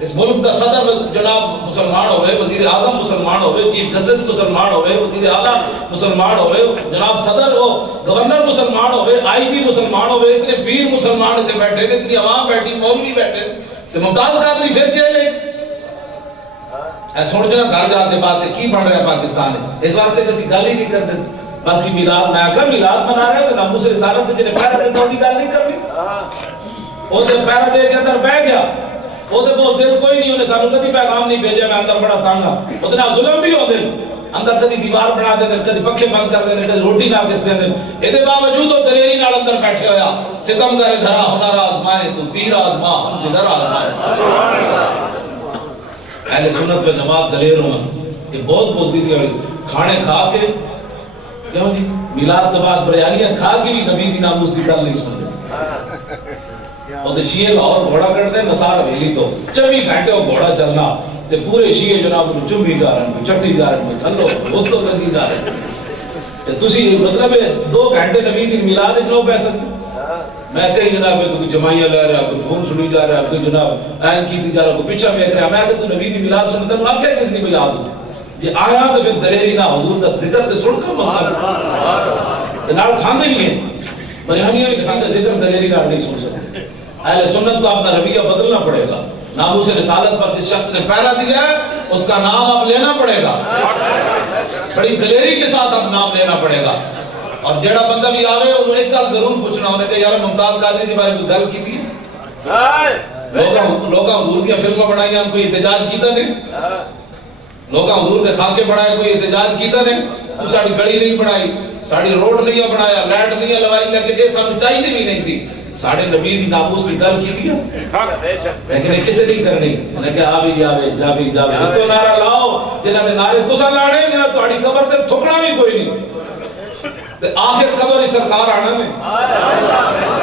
اس ملک دا صدر جناب مسلمان ہوئے وزیر اعظم مسلمان ہوئے چیف جسٹس مسلمان ہوئے وزیر اعلیٰ مسلمان ہوئے جناب صدر ہو گورنر مسلمان ہوئے آئی جی مسلمان ہوئے اتنے پیر مسلمان اتنے بیٹھے اتنی عوام بیٹھی مولوی بیٹھے تو ممتاز قادری پھر چلے ایسا سوچ جنا گھر جا کے بات ہے کی بڑھ رہا ہے پاکستان ہے اس واسطے کسی گل ہی نہیں کر دیتے باقی میلاد میں کہا میلاد منا رہے تو ناموس رسالت جنہیں پیرا دے تو گل نہیں کرنی وہ دے پیرا دے کے اندر بہ گیا وہ دے بہت دیر کوئی نہیں انہیں سانو کدی پیغام نہیں بھیجے میں اندر بڑا تانگا وہ دے ظلم بھی ہو دے اندر کدی دیوار بنا دے دے کدی پکھے بند کر دے دے کدی روٹی نہ کس دے دے یہ باوجود وہ دلیری نال اندر بیٹھے ہویا ستم کرے دھرا ہنر آزمائے تو تیر آزما ہم جگر آزمائے اہل سنت و جماعت دلیر ہوں یہ بہت بوزدی تھی کھانے کھا کے کیوں جی میلاد تو بعد بریانیاں کھا کے بھی نبی دی ناموس دی گل نہیں سن اور تے شیعہ لاہور گھوڑا کرتے ہیں نصار حویلی تو 24 گھنٹے وہ گھوڑا چلنا تے پورے شیعہ جناب کو چمی جا رہے ہیں چٹی جا رہے ہیں تھلو بوتلوں لگی جا رہے ہیں تے تسی مطلب ہے 2 گھنٹے نبی دی میلاد نو پہ سکتے میں کئی جناب کوئی جمائیاں لے رہا کوئی فون سنی جا رہا کوئی جناب این کیتی جا رہا کوئی پیچھا دیکھ رہا میں کہ تو نبی دی میلاد سنتا ہوں آپ کیا کس نے کوئی یاد ہوتی جی آیا تو پھر دلیری نہ حضور دا ذکر تے سن کر مطلب نال کھاندے بھی ہیں بریانیاں بھی کھاندے ذکر دلیری نال نہیں سن سکتے اہل سنت کو اپنا رویہ بدلنا پڑے گا ناموس رسالت پر جس شخص نے پہرا دیا ہے اس کا نام اب لینا پڑے گا، بڑی دلیری کے ساتھ اب نام لینا پڑے گا. اور جڑا بندہ بھی آوے انہوں ایک گل ضرور پوچھنا، انہیں کہ یار ممتاز قادری دی بارے کوئی گل کی تھی؟ لوگاں حضور دیا فلمیں بنائی ہیں، کوئی احتجاج کیتا نہیں؟ لوگاں حضور دے خاکے بنائے، کوئی احتجاج کیتا نہیں؟ تو ساڑی گڑی نہیں بنائی، ساڑی روڈ نہیں بنایا، لائٹ نہیں لوائی، لیکن یہ سانو چاہیے بھی نہیں سی. ساڑے نبی دی ناموس کی گل کی تھی لیکن یہ کسے نہیں کرنی. انہیں کہ آوی جاوے جاوی جاوے تو نعرہ لاؤ جنہاں دے نعرے تسا لانے جنہاں تہاڈی قبر تے تھکنا بھی کوئی نہیں. تے آخر قبر ہی سرکار آنا نے،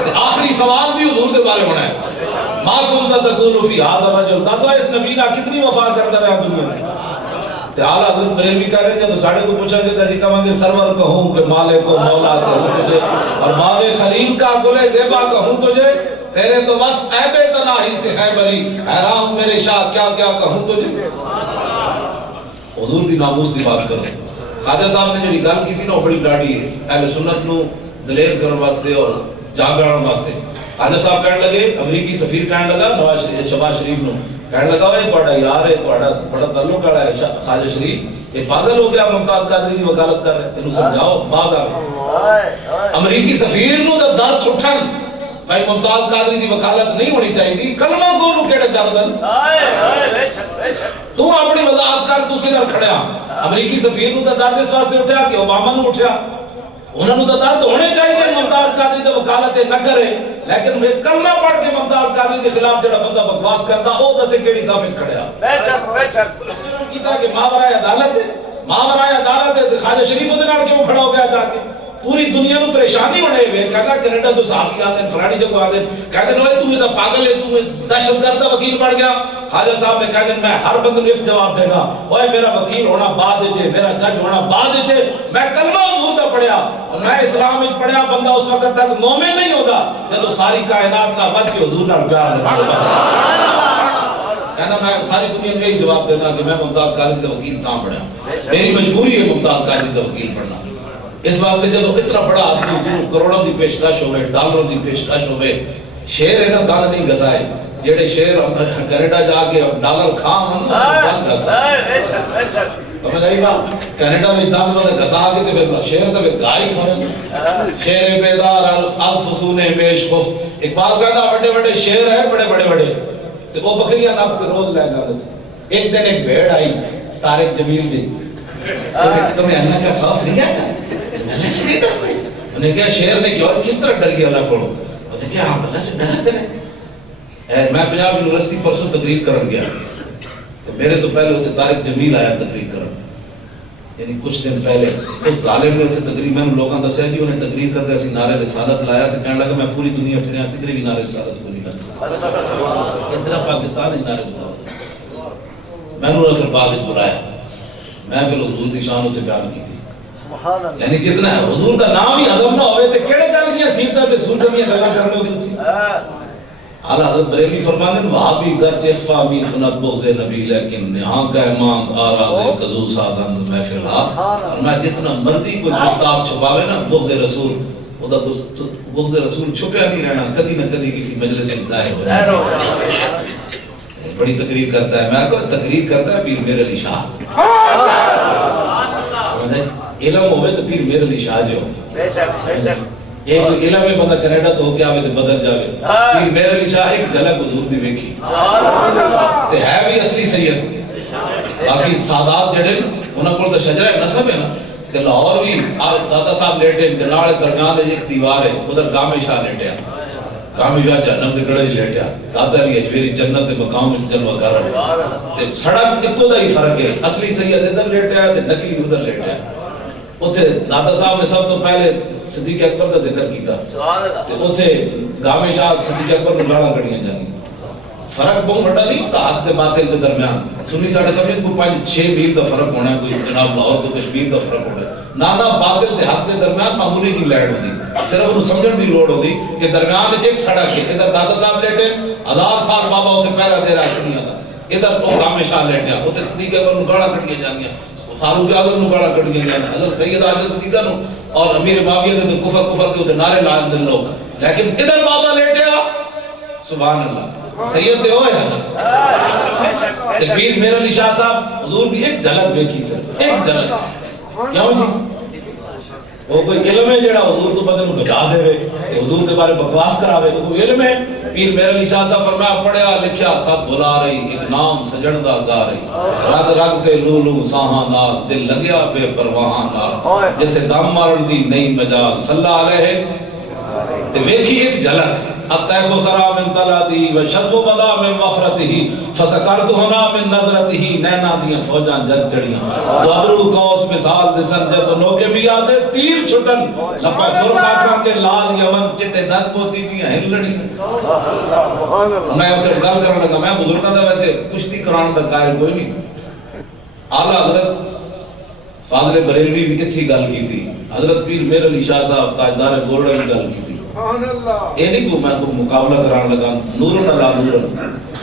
تے آخری سوال بھی حضور دے بارے ہونا ہے. ما کنت تقول فی ھذا الرجل، دسو اس نبی نہ کتنی وفا کرتا رہا دنیا میں. تے اعلیٰ حضرت بریلوی کہہ رہے ہیں جب ساڑھے کو پوچھا گے تو ایسی کہاں گے سرور کہوں کہ مالک و مولا کہوں تجھے، اور باغ خلیل کا گل زیبا کہوں تجھے، تیرے تو بس عیب تناہی سے ہے بری، حیران میرے شاہ کیا کیا کہوں تجھے. حضور دی ناموس دی بات کرو. خواجہ صاحب نے جو گل کی تھی نا وہ بڑی ڈاڈی ہے اہل سنت نو دلیر کرنے واسطے اور جاگران واسطے. خواجہ صاحب کہنے لگے، امریکی سفیر کہنے لگا نواز شباز شریف نو، کہنے لگا ہوئے توڑا یار ہے، توڑا بڑا تعلق کڑا ہے خواجہ شریف، یہ پاگل ہو گیا ممتاز قادری دی وکالت کر رہے، انہوں سمجھاؤ باز آ. امریکی سفیر نو دا درد اٹھن بھائی ممتاز قادری دی وکالت نہیں ہونی چاہیے دی، کلمہ گو نو کیڑے دردن تو اپنی وضاحت کر، تو کدھر کھڑیا. امریکی سفیر نو دا درد اس واسطے اٹھیا کہ اوباما نو اٹھیا، انہوں نے درد ہونے چاہیے ممتاز قادری دی وکالت نہ کرے، لیکن میں کلمہ پڑھ کے ممتاز قادری کے خلاف جڑا بندہ بکواس کرتا او دسے کیڑی صاف کھڑیا. بے شک کیتا کہ ماورائے عدالت ہے، ماورائے عدالت ہے، خواجہ شریف دے نال کیوں کھڑا ہو گیا جا کے؟ پوری دنیا نو پریشانی ہونے ہوئے، کہتا کینیڈا تو صحافی آتے ہیں، فلانی جگہ آتے ہیں، کہتے ہیں تو یہ پاگل ہے، تو دہشت گرد وکیل بن گیا. خواجہ صاحب نے کہتے ہیں میں ہر بندے کو ایک جواب دے گا، اوے میرا وکیل ہونا بعد وچ، میرا جج ہونا بعد وچ، میں کلمہ حضور دا پڑھیا اور میں اسلام وچ پڑھیا. بندہ اس وقت تک مومن نہیں ہوتا جب ساری کائنات نہ بچ کے حضور نال پیار رکھتا. کہنا میں ساری دنیا میں یہی جواب دیتا کہ میں ممتاز قادری دا وکیل تاں پڑھیا، میری مجبوری ہے ممتاز قادری دا وکیل پڑھنا. اس واسطے جب اتنا بڑا آدمی جنہوں کروڑوں دی پیشکش ہوئے، ڈالروں دی پیشکش ہوئے، شیر ہے نا دل نہیں گزائے، جیڑے شیر کینیڈا جا کے ڈالر کھان دل گزائے. سمجھ آئی بات؟ کینیڈا میں دل میں گزا کے تے پھر شیر تے پھر گائے کھانے. شیر بیدار از فسون بیش خفت، اقبال کہتا بڑے بڑے شیر ہیں، بڑے بڑے بڑے تے وہ بکریاں ناپ کے روز لے گا. ایک دن ایک بھیڑ آئی طارق جمیل جی، تمہیں اللہ کا خوف نہیں آتا؟ اللہ سے نہیں ڈرتے؟ انہیں کہا شیر نے کیا کس طرح ڈر گیا اللہ کو؟ انہیں کہا آپ اللہ سے ڈرا کریں. میں پنجاب یونیورسٹی پرسوں تقریر کرن گیا تو میرے تو پہلے ہوتے طارق جمیل آیا تقریر کرن، یعنی کچھ دن پہلے اس ظالم نے ہوتے تقریر، میں نے لوگوں دسیا جی انہیں تقریر کرتے ایسی نعرہ رسالت لایا تو کہنے لگا میں پوری دنیا پھریا کدھر بھی نعرہ رسالت کو نہیں کرتا، اس طرح پاکستان ہے نعرہ رسالت. میں نے پھر بعد بلایا، میں پھر حضور دی شان ہوتے بیان کی تھی. یعنی جتنا ہے حضور دا نام ہی عظم نہ ہوئے تے کیڑے گل کیا سیدھا تے سلطنیاں گلاں کرنے ہوندی سی. اعلیٰ حضرت بریلوی فرماتے ہیں وہابی گرچہ اخفا می کند بغض نبی لیکن نہاں کا امام آراز قضو سازند محفل ہاتھ. میں جتنا مرضی کوئی گستاخ چھپاوے نا بغض رسول، بغض رسول چھپیا نہیں رہنا، کدی نہ کدی کسی مجلس میں ظاہر ہو جائے. بڑی تقریر کرتا ہے، میں کہا تقریر کرتا ہے پیر میرے علی شاہ. علم ہوئے تو پیر میرے علی شاہ جو ایک علم میں بندہ کینیڈا تو ہو کے آوے تو بدل جاوے، پیر میرے علی شاہ ایک جھلک حضور دی ویکھی تے ہے بھی اصلی سید. باقی سادات جڑے انہاں کول تو شجرہ نسب ہے نا، تے لاہور بھی دادا صاحب لیٹے جنال درمیان ایک دیوار ہے، ادھر گامے شاہ لیٹیا، گامے شاہ جہنم دے گڑے لیٹیا، دادا علی اجمیری جنت دے مقام وچ جلوہ کر رہا تے سڑک اکو دا ہی فرق ہے، اصلی سید ادھر لیٹیا تے نقلی ادھر لیٹیا. اتھے دادا صاحب نے سب تو پہلے صدیق اکبر کا ذکر کیتا تے اتھے گامے شاہ صدیق اکبر کو گالاں کڑیاں جانی. فرق بہت بڑا نہیں ہوتا حق تے باطل کے درمیان. سنی ساڈے سمجھ کو 5-6 میل کا فرق ہونا ہے، کوئی جناب لاہور تو کشمیر کا فرق ہونا ہے. نانا باطل تے حق کے درمیان معمولی کی لائٹ ہوتی، صرف انہوں سمجھن دی لوڑ ہوتی کہ درمیان ایک سڑک ہے، ادھر دادا صاحب لیٹے 1000 سال بابا اتھے پہلا دے رہا نہیں آتا، ادھر تو گامے شاہ لیٹیا، اتھے صدیق اکبر کو گالاں کڑیاں جانیاں، فاروق اعظم نو گالاں کڑیاں جانیاں، حضرت سید عائشہ صدیقہ نو اور امیر معاویہ دے کفر کے اتنے نعرے لائے دے لوگ. لیکن ادھر بابا لیٹیا سبحان اللہ سید تے ہوئے ہیں نا تے پیر میر علی شاہ صاحب حضور دی ایک جھلک دیکھی صرف ایک جھلک کیوں جی وہ کوئی علم ہے جڑا حضور تو بدن بجا دے تے حضور کے بارے بکواس کراوے وہ علم ہے پیر میر علی شاہ صاحب فرمایا پڑھیا لکھیا سب بھلا رہی ایک نام سجن دا گا رہی رگ رگ تے لو لو ساہاں نال دل لگیا بے پرواہاں نال جتھے دم مارن دی نہیں مجال صلی علیہ تے ویکھی ایک جھلک الطیف سرا من طلعته وشذب بدا من وفرته فسکرت ہنا من نظرته نینا دیاں فوجاں جل چڑیاں تو ابرو قوس مثال دسن جب نوکے میا دے تیر چھٹن لپا سرخ آنکھاں کے لال یمن چٹے دت موتی دیاں ہل لڑی میں اتر گل کرنے لگا میں بزرگاں دا ویسے کشتی قرآن دا قائل کوئی نہیں اعلیٰ حضرت فاضل بریلوی بھی اتھی گل کی تھی حضرت پیر میر علی شاہ صاحب تاجدار گولڈا بھی گل کی تھی یہ نہیں کو میں کو مقابلہ کرانے لگا نور اللہ نور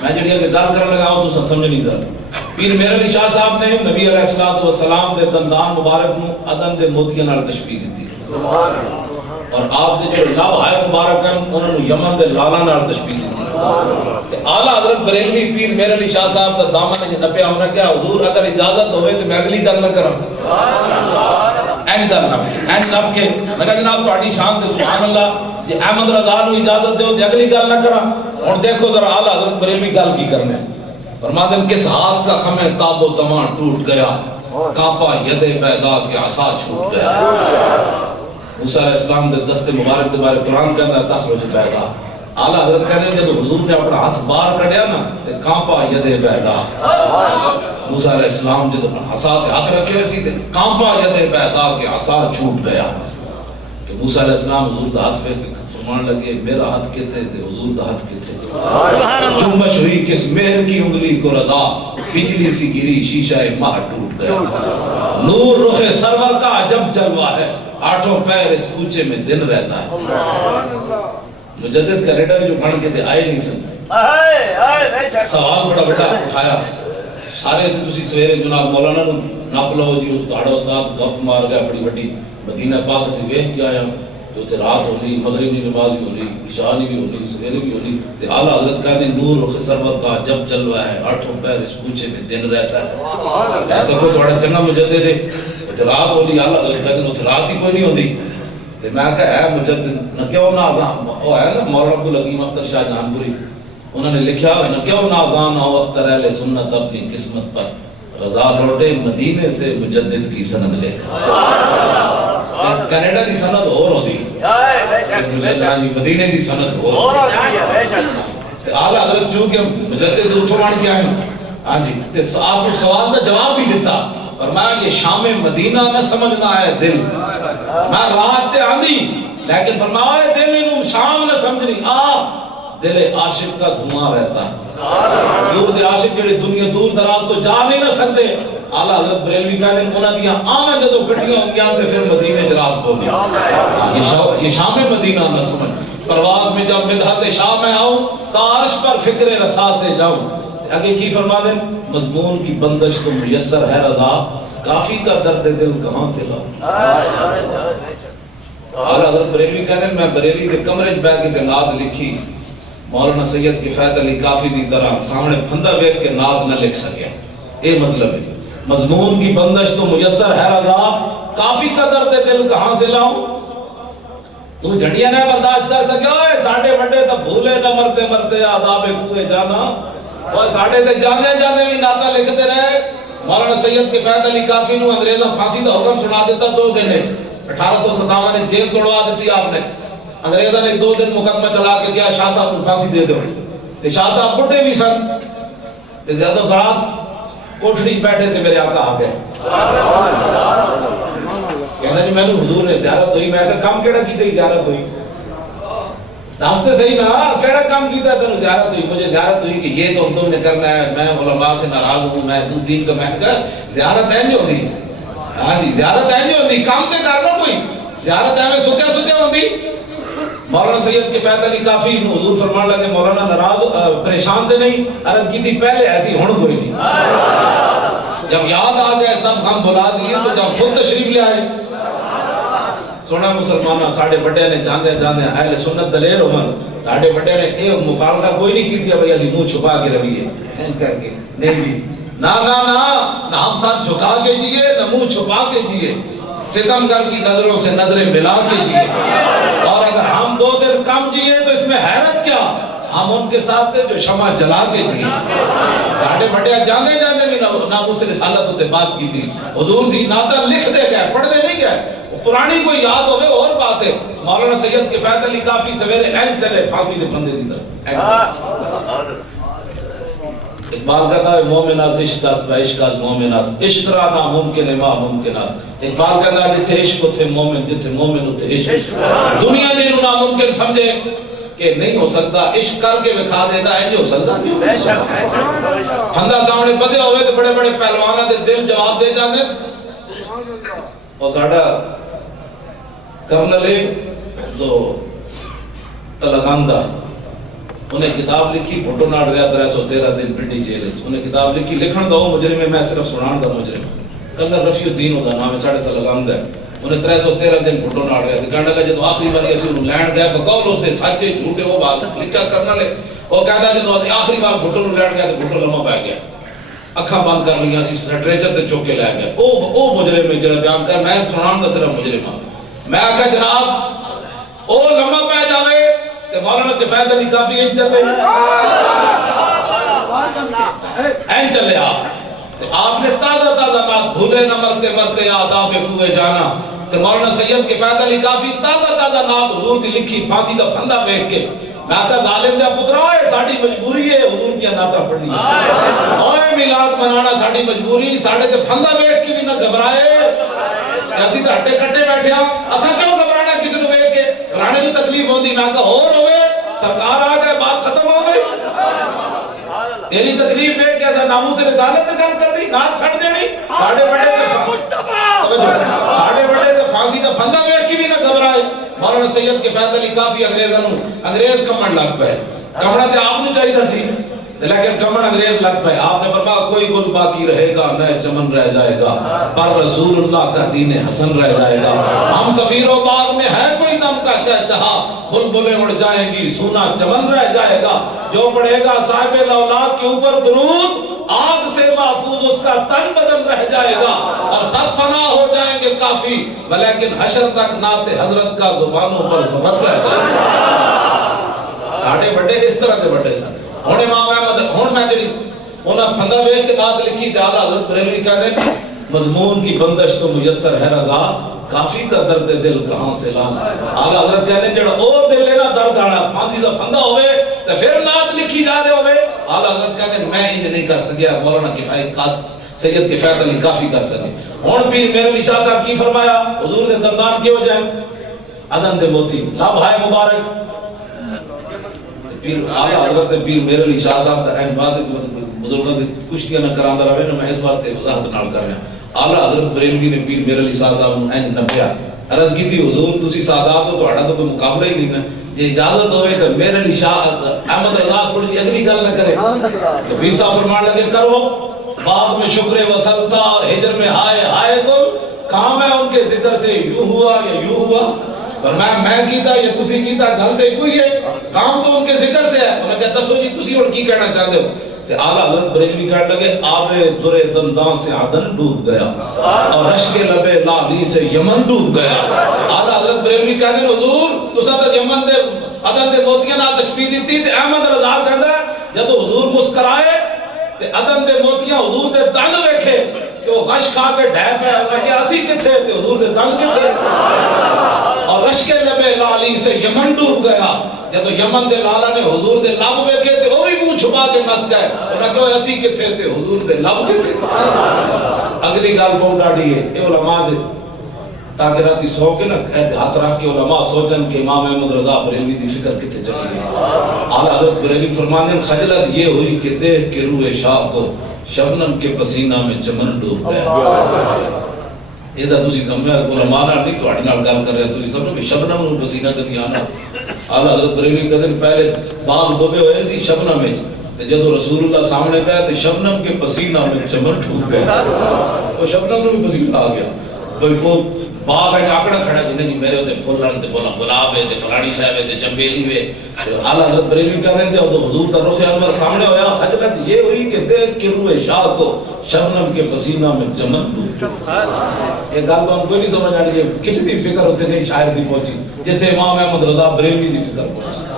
میں جڑی کہ گل کرنے لگا ہوں تو سمجھ نہیں سکتا پیر میر علی شاہ صاحب نے نبی علیہ الصلوۃ والسلام دے دندان مبارک نو عدن دے موتیاں نال تشبیہ دتی سبحان اللہ اور آپ دے جو لب ہے مبارک ہیں انہاں نو یمن دے لالاں نال تشبیہ دتی تے اعلی حضرت بریلوی پیر میر علی شاہ صاحب دا دامن وچ نپیا ہونا کہ حضور اگر اجازت ہوے تے میں اگلی گل نہ کراں سبحان اللہ این گل نہ کے میں کہا جناب تہاڈی شان تے سبحان اللہ جی احمد رضا نو اجازت دیو تے اگلی گل نہ کرا ہن دیکھو ذرا اعلی حضرت بریلوی گل کی کرنے فرماتے ہیں کس ہاتھ کا خم تاب و تماں ٹوٹ گیا کانپا ید بیضا کے عصا چھوٹ گیا موسیٰ علیہ السلام دے دست مبارک دے بارے قرآن کہتا ہے تخرج بیضا اعلی حضرت کہتے ہیں جب حضور نے اپنا ہاتھ باہر کڑیا نا تے کانپا ید بیضا موسیٰ علیہ السلام جب عصا تے ہاتھ رکھے ہوئے سی تے کانپا ید بیضا کے عصا چھوٹ گیا کہ موسیٰ علیہ السلام حضور دا ہاتھ پہ فرمان لگے میرا ہاتھ کتے تے حضور دا ہاتھ کتے جنبش ہوئی کس مہر کی انگلی کو رضا بجلی سی گری شیشہ ماہ ٹوٹ گیا نور رخ سرور کا عجب جلوہ ہے آٹھوں پیر اس کوچے میں دن رہتا ہے مجدد کینیڈا جو بن کے تے آئے نہیں سن سوال بڑا بڑا اٹھایا سارے تھے تسی سویرے جناب مولانا نپ لو جی تہاڑا استاد گپ مار گیا بڑی بڑی مدینہ پاک سے ویکھ کے آیا جو تے رات ہونی مغرب کی نماز بھی ہونی عشاء بھی ہونی سویرے بھی ہونی تے اعلی حضرت کہتے ہیں نور رخ سرور کا جب جلوہ ہے آٹھوں پیر اس کوچے میں دن رہتا ہے کہتا کوئی تھوڑا چنگا مجدد ہے تے رات ہونی اعلی حضرت کہتے ہیں تے رات ہی کوئی نہیں ہوندی تے میں کہا ہے مجدد نہ کیوں نازان وہ ہے نا مولانا عبدالحکیم اختر شاہ جہانپوری انہوں نے لکھا نہ کیوں نازان ہو اختر اہل سنت اپنی قسمت پر رضا لوٹے مدینے سے مجدد کی سند لے کینیڈا دی سند اور ہوتی مدینے دی سند اور اعلی حضرت چونکہ مجدد اٹھوان کیا ہے ہاں جی تے آپ کو سوال کا جواب بھی دیتا فرمایا کہ شام مدینہ نہ سمجھنا ہے دل میں رات تے آندھی لیکن فرمایا دل انہوں شام نہ سمجھنی آپ دل عاشق کا دھواں رہتا ہے دور دے عاشق جڑے دنیا دور دراز تو جا نہیں نہ سکتے اعلیٰ حضرت بریلوی کہتے ہیں انہاں دیاں آمیں جدو کٹھیاں ہونگیاں تے پھر مدینہ جرات پہنگی یہ شام مدینہ نہ سمجھ پرواز میں جب مدحت شاہ میں آؤں تا عرش پر فکر رسا سے جاؤں اگے کی فرما دیں مضمون کی بندش تو میسر ہے رضا کافی کا درد دل کہاں سے لاؤں اعلیٰ حضرت بریلوی کہتے ہیں میں بریلی کے کمرے بیٹھ کے نعت لکھی مولانا سید کفایت علی کافی دی طرح سامنے پھندا بیٹھ کے نعت نہ لکھ سکے یہ مطلب ہے مضمون کی بندش تو میسر ہے رضا کافی کا درد دل کہاں سے لاؤں تو جھڑیاں نہ برداشت کر سکے اوے ساڑھے بڑے تو بھولے نہ مرتے مرتے آداب کوئے جانا اور ساڑھے تے جانے جانے بھی نعتہ لکھتے رہے مولانا سید کفایت علی کافی نو انگریزاں پھانسی دا حکم سنا دیتا 2 دن 1857 نے جیل توڑوا دیتی آپ نے انگریزاں نے 2 دن مقدمہ چلا کے کیا شاہ صاحب کو پھانسی دے دو تے شاہ صاحب بڑھے بھی سن تے زیادہ زرات کوٹھڑی بیٹھے تھے میرے آقا آ گئے کہنا جی میں نے حضور نے زیارت ہوئی میں کہا کام کیڑا کی تھی زیارت ہوئی راستے صحیح نا کیڑا کام کیتا ہے تو زیارت ہوئی مجھے زیارت ہوئی کہ یہ تو تم نے کرنا ہے میں علماء سے ناراض ہوں میں تو دین کا میں کہا زیارت ہے نہیں ہوتی ہاں جی زیارت ہے نہیں ہوتی کام تے کرنا کوئی زیارت ہے میں ستے ستے ہوتی مولانا سید کفایت علی کافی حضور فرمان لگے مولانا ناراض پریشان تھے نہیں عرض کی تھی پہلے ایسی ہون کوئی نہیں جب یاد آ گئے سب ہم بلا دیے تو جب خود تشریف لے آئے سونا مسلمانہ ساڑھے بڑے نے جاندے جاندے اہل سنت دلیر عمر ساڑھے بڑے نے اے مقابلہ کوئی نہیں کی تھی بھئی اسی منہ چھپا کے رویے این کر کے نہیں جی نا ہم ساتھ جھکا کے جیے نہ منہ چھپا کے جیے ستمگر کی نظروں سے نظریں ملا کے جیے اور اگر ہم 2 دن کم جیے تو اس میں حیرت کیا ہم ان کے ساتھ تھے جو شمع جلا کے جیے ساڑھے بڑے جانے جانے بھی ناموس رسالت ہوتے بات کی تھی حضور دی نعتیں لکھ دے گئے پڑھ دے نہیں گئے پرانی کوئی یاد ہوئے اور بات ہے مولانا سید کفایت علی کافی سویرے این چلے پھانسی دے پھندے دی طرف اقبال کہتا ہے مومن از عشق است و عشق از مومن است عشق را ناممکن ہے ما ممکن است اقبال کہتا ہے جتھے عشق ہوتے مومن جتھے مومن ہوتے عشق دنیا جنہوں ناممکن سمجھے کہ نہیں ہو سکتا عشق کر کے بکھا دیتا ہے جو ہو سکتا پھندا سامنے بدے ہوئے تو بڑے بڑے پہلوانہ دے دل جواب دے جانے اور ساڑھا کرنلے جو تلگاندہ انہیں کتاب لکھی پھوٹو ناڑ دیا 313 دن پنڈی جیل انہیں کتاب لکھی لکھن دو مجرم میں صرف سنان دا مجرم کرنل رفیع الدین ہوتا نام ہے ساڑھے تلگاندہ ہے انہیں 313 دن پھوٹو ناڑ دیا کہنے لگا جب آخری باری اسی انہوں لینڈ گیا بقول اس دے سچے جھوٹے وہ بات لکھا کرنلے وہ کہتا جب آخری بار پھوٹو نو لینڈ گیا تو پھوٹو لمحہ پہ گیا اکھاں بند کر لیا سی سٹریچر تے چوک کے لے گیا او مجرم میں جڑا بیان کر میں سنان دا صرف مجرم ہوں میں آکھا جناب او لمحہ پہ جاوے تے مولانا کفایت علی کافی این چلے این چلے آپ نے تازہ بات بھولے نہ مرتے مرتے آداب کوئے جانا تے مولانا سید کفایت علی کافی تازہ نات حضور دی لکھی پھانسی دا پھندا بیٹھ کے میں کہا ظالم دیا پترا ہے ساڑھی مجبوری ہے حضور دیا ناتا پڑھنی ہوئے میلاد منانا ساڑھی مجبوری ساڑھے تے پھندا بیٹھ کے بھی نہ گھبرائے ایسی تو ہٹے کٹے بیٹھے ہاں اسا کیوں گھبرانا کسی نے بیٹھ کے رانے کی تکلیف ہوندی میں کہا اور ہوئے سرکار آ گئے بات ختم ہو گئی تیری تکلیف بیٹھ کے ایسا ناموں سے رسالت نے کام کر دی نات چھڑ دینی ساڑھے بڑے تے پھانسی دا پھندا بیٹھ کے بھی نہ گھبرائے مولانا سید کفایت علی کافی انگریز کمن لگ پائے کمنا تے آپ نے چاہیے سی لیکن کمن انگریز لگ پائے آپ نے فرمایا کوئی گل باقی رہے گا نئے چمن رہ جائے گا پر رسول اللہ کا دین حسن رہ جائے گا ہم سفیر و باغ میں ہے کوئی دم کا چہچہا بلبلیں اڑ جائیں گی سونا چمن رہ جائے گا جو پڑھے گا صاحب الاولاد کے اوپر درود آگ سے محفوظ اس کا تن بدن رہ جائے گا اور سب فنا ہو جائیں گے کافی لیکن حشر تک نعت حضرت کا زبانوں پر ظفر رہ جائے گا ساڑھے بڑے اس طرح کے بڑے سن ہونے امام احمد ہون میں جڑی انہاں پھندا بیٹھ کے نعت لکھی تے اعلیٰ حضرت بریلوی کہتے ہیں مضمون کی بندش تو میسر ہے رضا کافی کا درد دل کہاں سے لاؤں اعلیٰ حضرت کہتے ہیں جڑا اور دل لینا درد آنا پھانسی دا پھندا ہوئے تے پھر نعت لکھی جا رہے ہوئے اعلیٰ حضرت کہتے ہیں میں انج نہیں کر سکیا مولانا سید کفایت علی کافی کر سکے ہون پیر میرے علی شاہ صاحب کی فرمایا حضور دے دندان کیوں جائیں عدن دے موتی لب ہے مبارک پیر آیا حضرت پیر میرے علی شاہ صاحب دا این بات بزرگاں دی کشتیاں نہ کراندہ رہے نا میں اس واسطے وضاحت نال کر رہا ہوں اعلیٰ حضرت بریلوی نے پیر میرے علی شاہ صاحب این نبیا عرض کی تھی حضور تسی سادات ہو تو اڑا تو کوئی مقابلہ ہی نہیں نا جی اجازت ہوئے تو میرے علی شاہ احمد رضا تھوڑی جی اگلی گل نہ کرے تو پیر صاحب فرمان لگے کرو باغ میں شکر وصلتا اور ہجر میں ہائے گل کام ہے ان کے ذکر سے یوں ہوا یا یوں ہوا فرمایا میں کیتا یا تسی کیتا گل تے کوئی ہے کام تو ان کے ذکر سے ہے انہوں نے کہا دسو جی تسی اور کی کہنا چاہتے ہو تے اعلیٰ حضرت بریلوی کہنے لگے آب در دندان سے عدن ڈوب گیا اور رشک لب لالی سے یمن ڈوب گیا اعلیٰ حضرت بریلوی کہنے حضور تسا تے یمن دے عدن دے موتیاں نہ تشبیہ دیتی تے احمد رضا کہندا جب حضور مسکرائے تے عدن دے موتیاں حضور دے دند ویکھے کہ وہ غش کھا کے ڈھہ پہ انہوں نے کہا اسی کتھے تے حضور دے دند کتھے اور رشک لب لالی سے یمن ڈوب گیا جب یمن دے لالا نے حضور دے لب ویکھے تے وہ بھی منہ چھپا کے نس گئے انہوں نے کہا اسی کتھے تے حضور دے لب کتھے اگلی گل بہت ڈاڑی ہے اے علماء دے تاکہ راتی سو کے نا ہاتھ رکھ کے علماء سوچن کہ امام احمد رضا بریلوی دی فکر کتھے چلی گئی اعلیٰ حضرت بریلوی فرمانے خجلت یہ ہوئی کہ دیکھ کے روح شاہ کو شبنم کے پسینہ میں چمن ڈوب گیا یہ دا تسی سمجھا علماء نہیں تو اڑی نال گل کر رہے تسی سمجھو کہ شبنم نو پسینہ کدی آنا اعلیٰ حضرت بریلوی کہتے ہیں پہلے باغ ڈوبے ہوئے سی شبنم میں تے جدو رسول اللہ سامنے گیا تے شبنم کے پسینہ میں چمن ڈوب گیا وہ شبنم نو بھی پسینہ آ گیا بھئی وہ باغ ہے آکڑا کھڑا سی نہیں میرے ہوتے پھول لان تے بولا گلاب ہے تے فلانی صاحب ہے تے چمبیلی ہے اعلی حضرت بریلوی کہتے ہیں تو حضور کا رخ انور سامنے ہویا خجلت یہ ہوئی کہ دیکھ کے روح شاہ کو شبنم کے پسینہ میں چمن دو یہ گل تو ہم کوئی نہیں سمجھ آ رہی ہے کسی بھی فکر ہوتے نہیں شاعر دی پہنچی جتھے امام احمد رضا بریلوی دی فکر پہنچی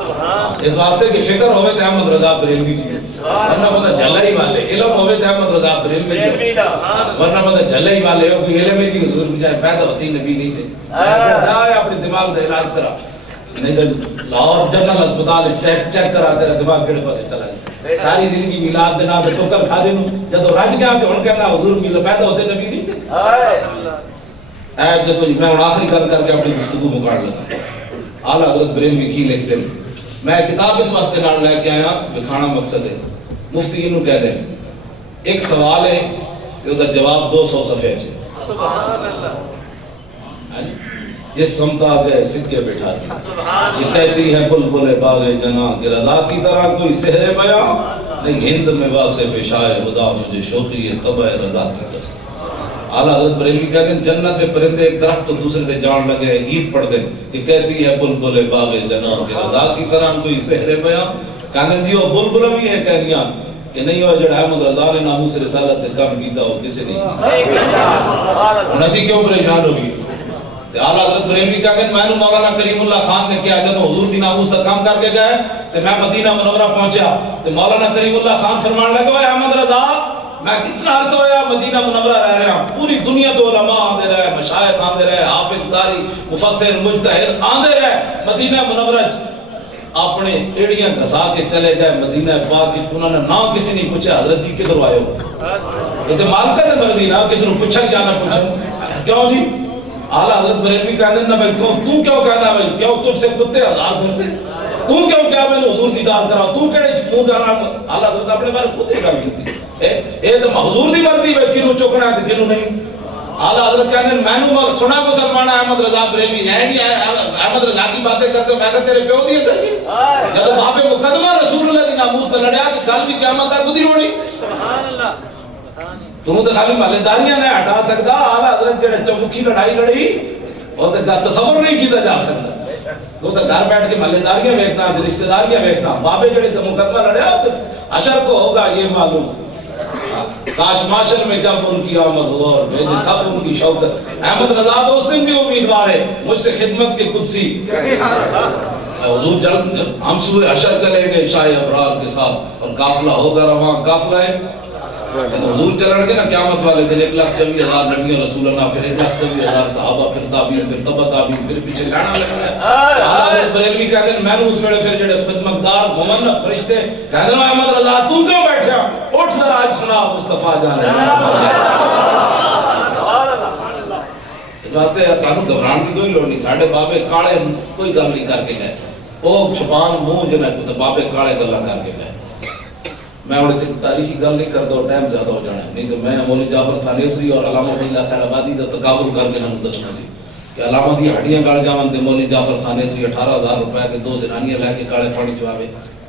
اس واسطے کہ فکر ہوئے تے احمد رضا بریلوی جی ورنہ بندہ جھلائی والے علم ہوئے تے احمد رضا بریلوی جی ورنہ بندہ جھلائی والے ہو کہ علم جی حضور کی جائے پیدا ہوتی نبی نہیں تھے جائے اپنے دماغ دا علاج کرا نہیں تو لاہور جنرل اسپتال چیک کرا تیرا دماغ کیڑے پاسے چلا جائے ساری زندگی میلاد دے نام تے ٹوکر کھا دے نو جدوں رج گیا تے ہن کہنا حضور میلاد پیدا ہوتے نبی نہیں تھے اے دیکھو جی میں آخری گل کر کے اپنی گفتگو مکاڑ لگا اعلی حضرت بریلوی کی لکھتے ہیں میں کتاب اس واسطے نال لے کے آیا دکھانا مقصد ہے مفتی انہوں کہہ دیں ایک سوال ہے تے او دا جواب 200 صفحے ہے سبحان اللہ جس سمتا گئے سکے بٹھا دی یہ کہتی ہے بلبل باغ جنا کہ رضا کی طرح کوئی سحر بیاں نہیں ہند میں واصف شائع خدا مجھے شوخی ہے طبع رضا کی قسم اعلیٰ حضرت بریلوی کہتے ہیں جنت پرندے ایک درخت تو دوسرے دے جان لگے گیت پڑھ دیں کہ کہتی ہے بلبل باغ جنا کہ رضا کی طرح کوئی سحر بیاں کہتے ہیں جی وہ بلبل بھی ہے کہہ دیا کہ نہیں ہوا جڑا احمد رضا نے ناموس رسالت تے کام کیتا ہو کسے نہیں نسی کیوں پریشان ہوگی اعلیٰ حضرت بریلوی کہتے ہیں میں نے مولانا کریم اللہ خان نے کیا جب حضور دی ناموس تک کام کر کے گئے تو میں مدینہ منورہ پہنچا تو مولانا کریم اللہ خان فرمان لگا اے احمد رضا میں کتنا عرصہ ہویا مدینہ منورہ رہ رہا ہوں پوری دنیا تو علماء آندے رہے مشائخ آندے رہے حافظ قاری مفسر مجتہد آندے رہے مدینہ منورہ اپنے ایڑیاں گھسا کے چلے گئے مدینہ پاک انہوں نے نہ کسی نہیں پوچھا حضرت جی کدھر آئے ہو یہ تو مالکہ نے مرضی نہ کسی نے پوچھا کیا نہ پوچھا کیوں جی اعلیٰ حضرت بریلوی کہتے ہیں بھائی تو کیوں کہنا ہے کیوں تجھ سے کتے ہزار کرتے تو کیوں کیا میں نے حضور دیدار کرا تو کہڑے منہ جانا اعلیٰ حضرت اپنے بارے خود ہی گل کی اے تو حضور دی مرضی ہے کینو چکنا ہے کینو نہیں اعلیٰ حضرت کہتے ہیں میں نے سنا مسلمان احمد رضا بریلوی ہے ہی احمد رضا کی باتیں کرتے میں کہ تیرے پیو دی کر جب وہاں پہ مقدمہ رسول اللہ دی ناموس سے لڑیا تو گل بھی قیامت تک خود ہی ہونی سبحان اللہ تو تو خالی مالداریاں نے ہٹا سکتا اعلیٰ حضرت جڑے چبکی لڑائی لڑی اور تصور نہیں کیتا جا سکتا تو گھر بیٹھ کے مالداریاں ویکھنا رشتہ داریاں ویکھنا بابے جڑے مقدمہ لڑیا اشر کو ہوگا یہ معلوم کاش معاشر میں جب ان کی آمد ہوا اور بھیجے سب ان کی شوکت احمد رضا دوست دن بھی امیدوار ہے مجھ سے خدمت کے قدسی حضور جب ہم سوئے اشر چلے گئے شاہ ابرار کے ساتھ اور قافلہ ہوگا رواں قافلہ ہے حضور چلن گے نا قیامت والے دن 1,24,000 نبی رسول اللہ پھر 1,24,000 صحابہ پھر تابعین پھر تبع تابعین پھر پیچھے لانا لگنا ہے حضرت بریلوی کہتے ہیں میں نے اس ویلے پھر جڑے خدمتگار گھومن فرشتے کہتے ہیں احمد رضا تو کیوں بیٹھا اٹھ ذرا آج سنا مصطفیٰ جان اس واسطے سانو گھبران کی کوئی لوڑ نہیں ساڈے بابے کالے کوئی گل نہیں کر کے گئے او چھپان منہ جنہیں بابے کالے گلاں کر کے گئے میں انہیں تاریخی گل نہیں کرتا اور ٹائم زیادہ ہو جانا ہے نہیں تو میں مولوی جعفر تھانیسری اور علامہ اللہ خیر آبادی کا تقابل کر کے نام دسنا سی کہ علامہ دی ہڈیاں گاڑ جاون تے مولوی جعفر تھانیسری 18,000 روپے تے 2 زنانیاں لے کے کالے پانی چواوے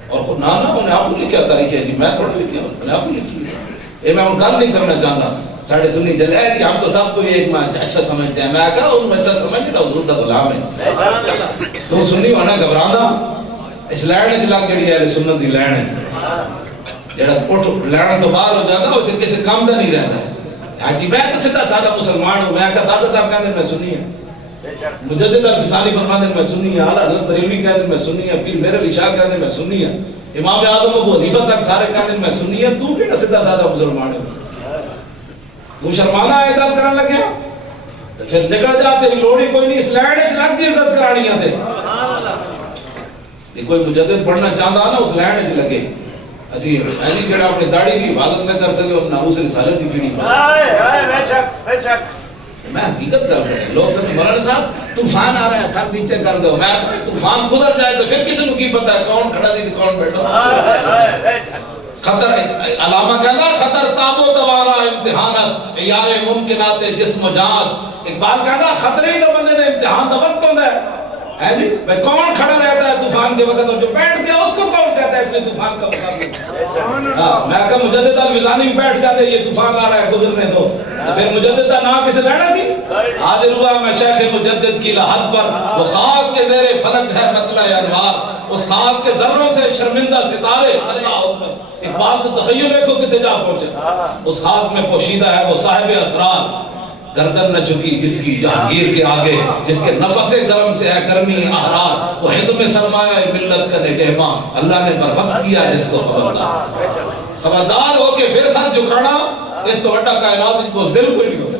اور خود نہ انہیں آپ نے لکھا تاریخ ہے جی میں تھوڑا لکھی ہوں انہیں آپ نے لکھی ہے میں ان گل نہیں کرنا چاہتا ساڑھے سنی چلے جی ہم تو سب کو ایک میں اچھا سمجھتے ہیں میں کہا اس میں اچھا سمجھتا حضور دا غلام ہے تو سنی ہونا گھبراندہ اس لائن ہے جلا کیڑی ہے سنت دی لائن ہے جڑا اٹھ لڑن تو باہر ہو جاتا اسے کسی کام دا نہیں رہتا ہے حاجی میں تو سیدھا سادہ مسلمان ہوں میں کہا دادا صاحب کہتے ہیں میں سنی ہے مجدد الفسانی فرماتے ہیں میں سنی ہے اعلیٰ حضرت بریلوی کہتے ہیں میں سنی ہے پھر میرے علی شاہ کہتے ہیں میں سنی ہے امام اعظم ابو حنیفہ تک سارے کہتے ہیں میں سنی ہے تو کیڑا سیدھا سادہ مسلمان ہے تو شرمانا ہے گل کرنے لگے پھر نکل جا تیری لوڑی کوئی نہیں اس لائن ہے لگ دی عزت کرانی ہے یہ کوئی مجدد پڑھنا چاہتا نا اس لائن ہے لگے اسی اینی جڑا اپنی داڑھی کی حفاظت نہ کر سکے اور ناموس رسالت کی پیڑھی بے شک میں حقیقت کر رہا ہوں لوگ سمجھ مولانا صاحب طوفان آ رہا ہے سر نیچے کر دو میں طوفان گزر جائے تو پھر کسی کو کی پتہ ہے کون کھڑا سی کون بیٹھا خطر علامہ کہنا خطر تاب و دوارا امتحان است یار ممکنات جسم و جان اقبال کہنا خطرے ہی تو بندے نے امتحان دا وقت ہوتا ہے جی بھائی کون کھڑا رہتا ہے طوفان کے وقت اور جو بیٹھ گیا اس کو کون کہتا ہے اس نے طوفان کا مقابلہ میں کہا مجدد الفسانی بھی بیٹھ جاتے یہ طوفان آ رہا ہے گزرنے دو پھر مجدد نام کسے لینا سی حاضر ہوا میں شیخ مجدد کی لحد پر، وہ خاک کے زیر فلک ہے مطلع انوار، اس خاک کے ذروں سے شرمندہ ستارے، اللہ اکبر، ایک بات تخیل دیکھو کتنے جا پہنچے، اس خاک میں پوشیدہ ہے وہ صاحب اسرار، گردن نہ جھکی جس کی جہانگیر کے آگے، جس کے نفس گرم سے ہے گرمی احرار، وہ ہند میں سرمایہ ملت کا نگہباں، اللہ نے بر وقت کیا جس کو خبردار ہو کے پھر سر جھکانا، اس تو وڈا کائنات کو دل کو نہیں ہوگا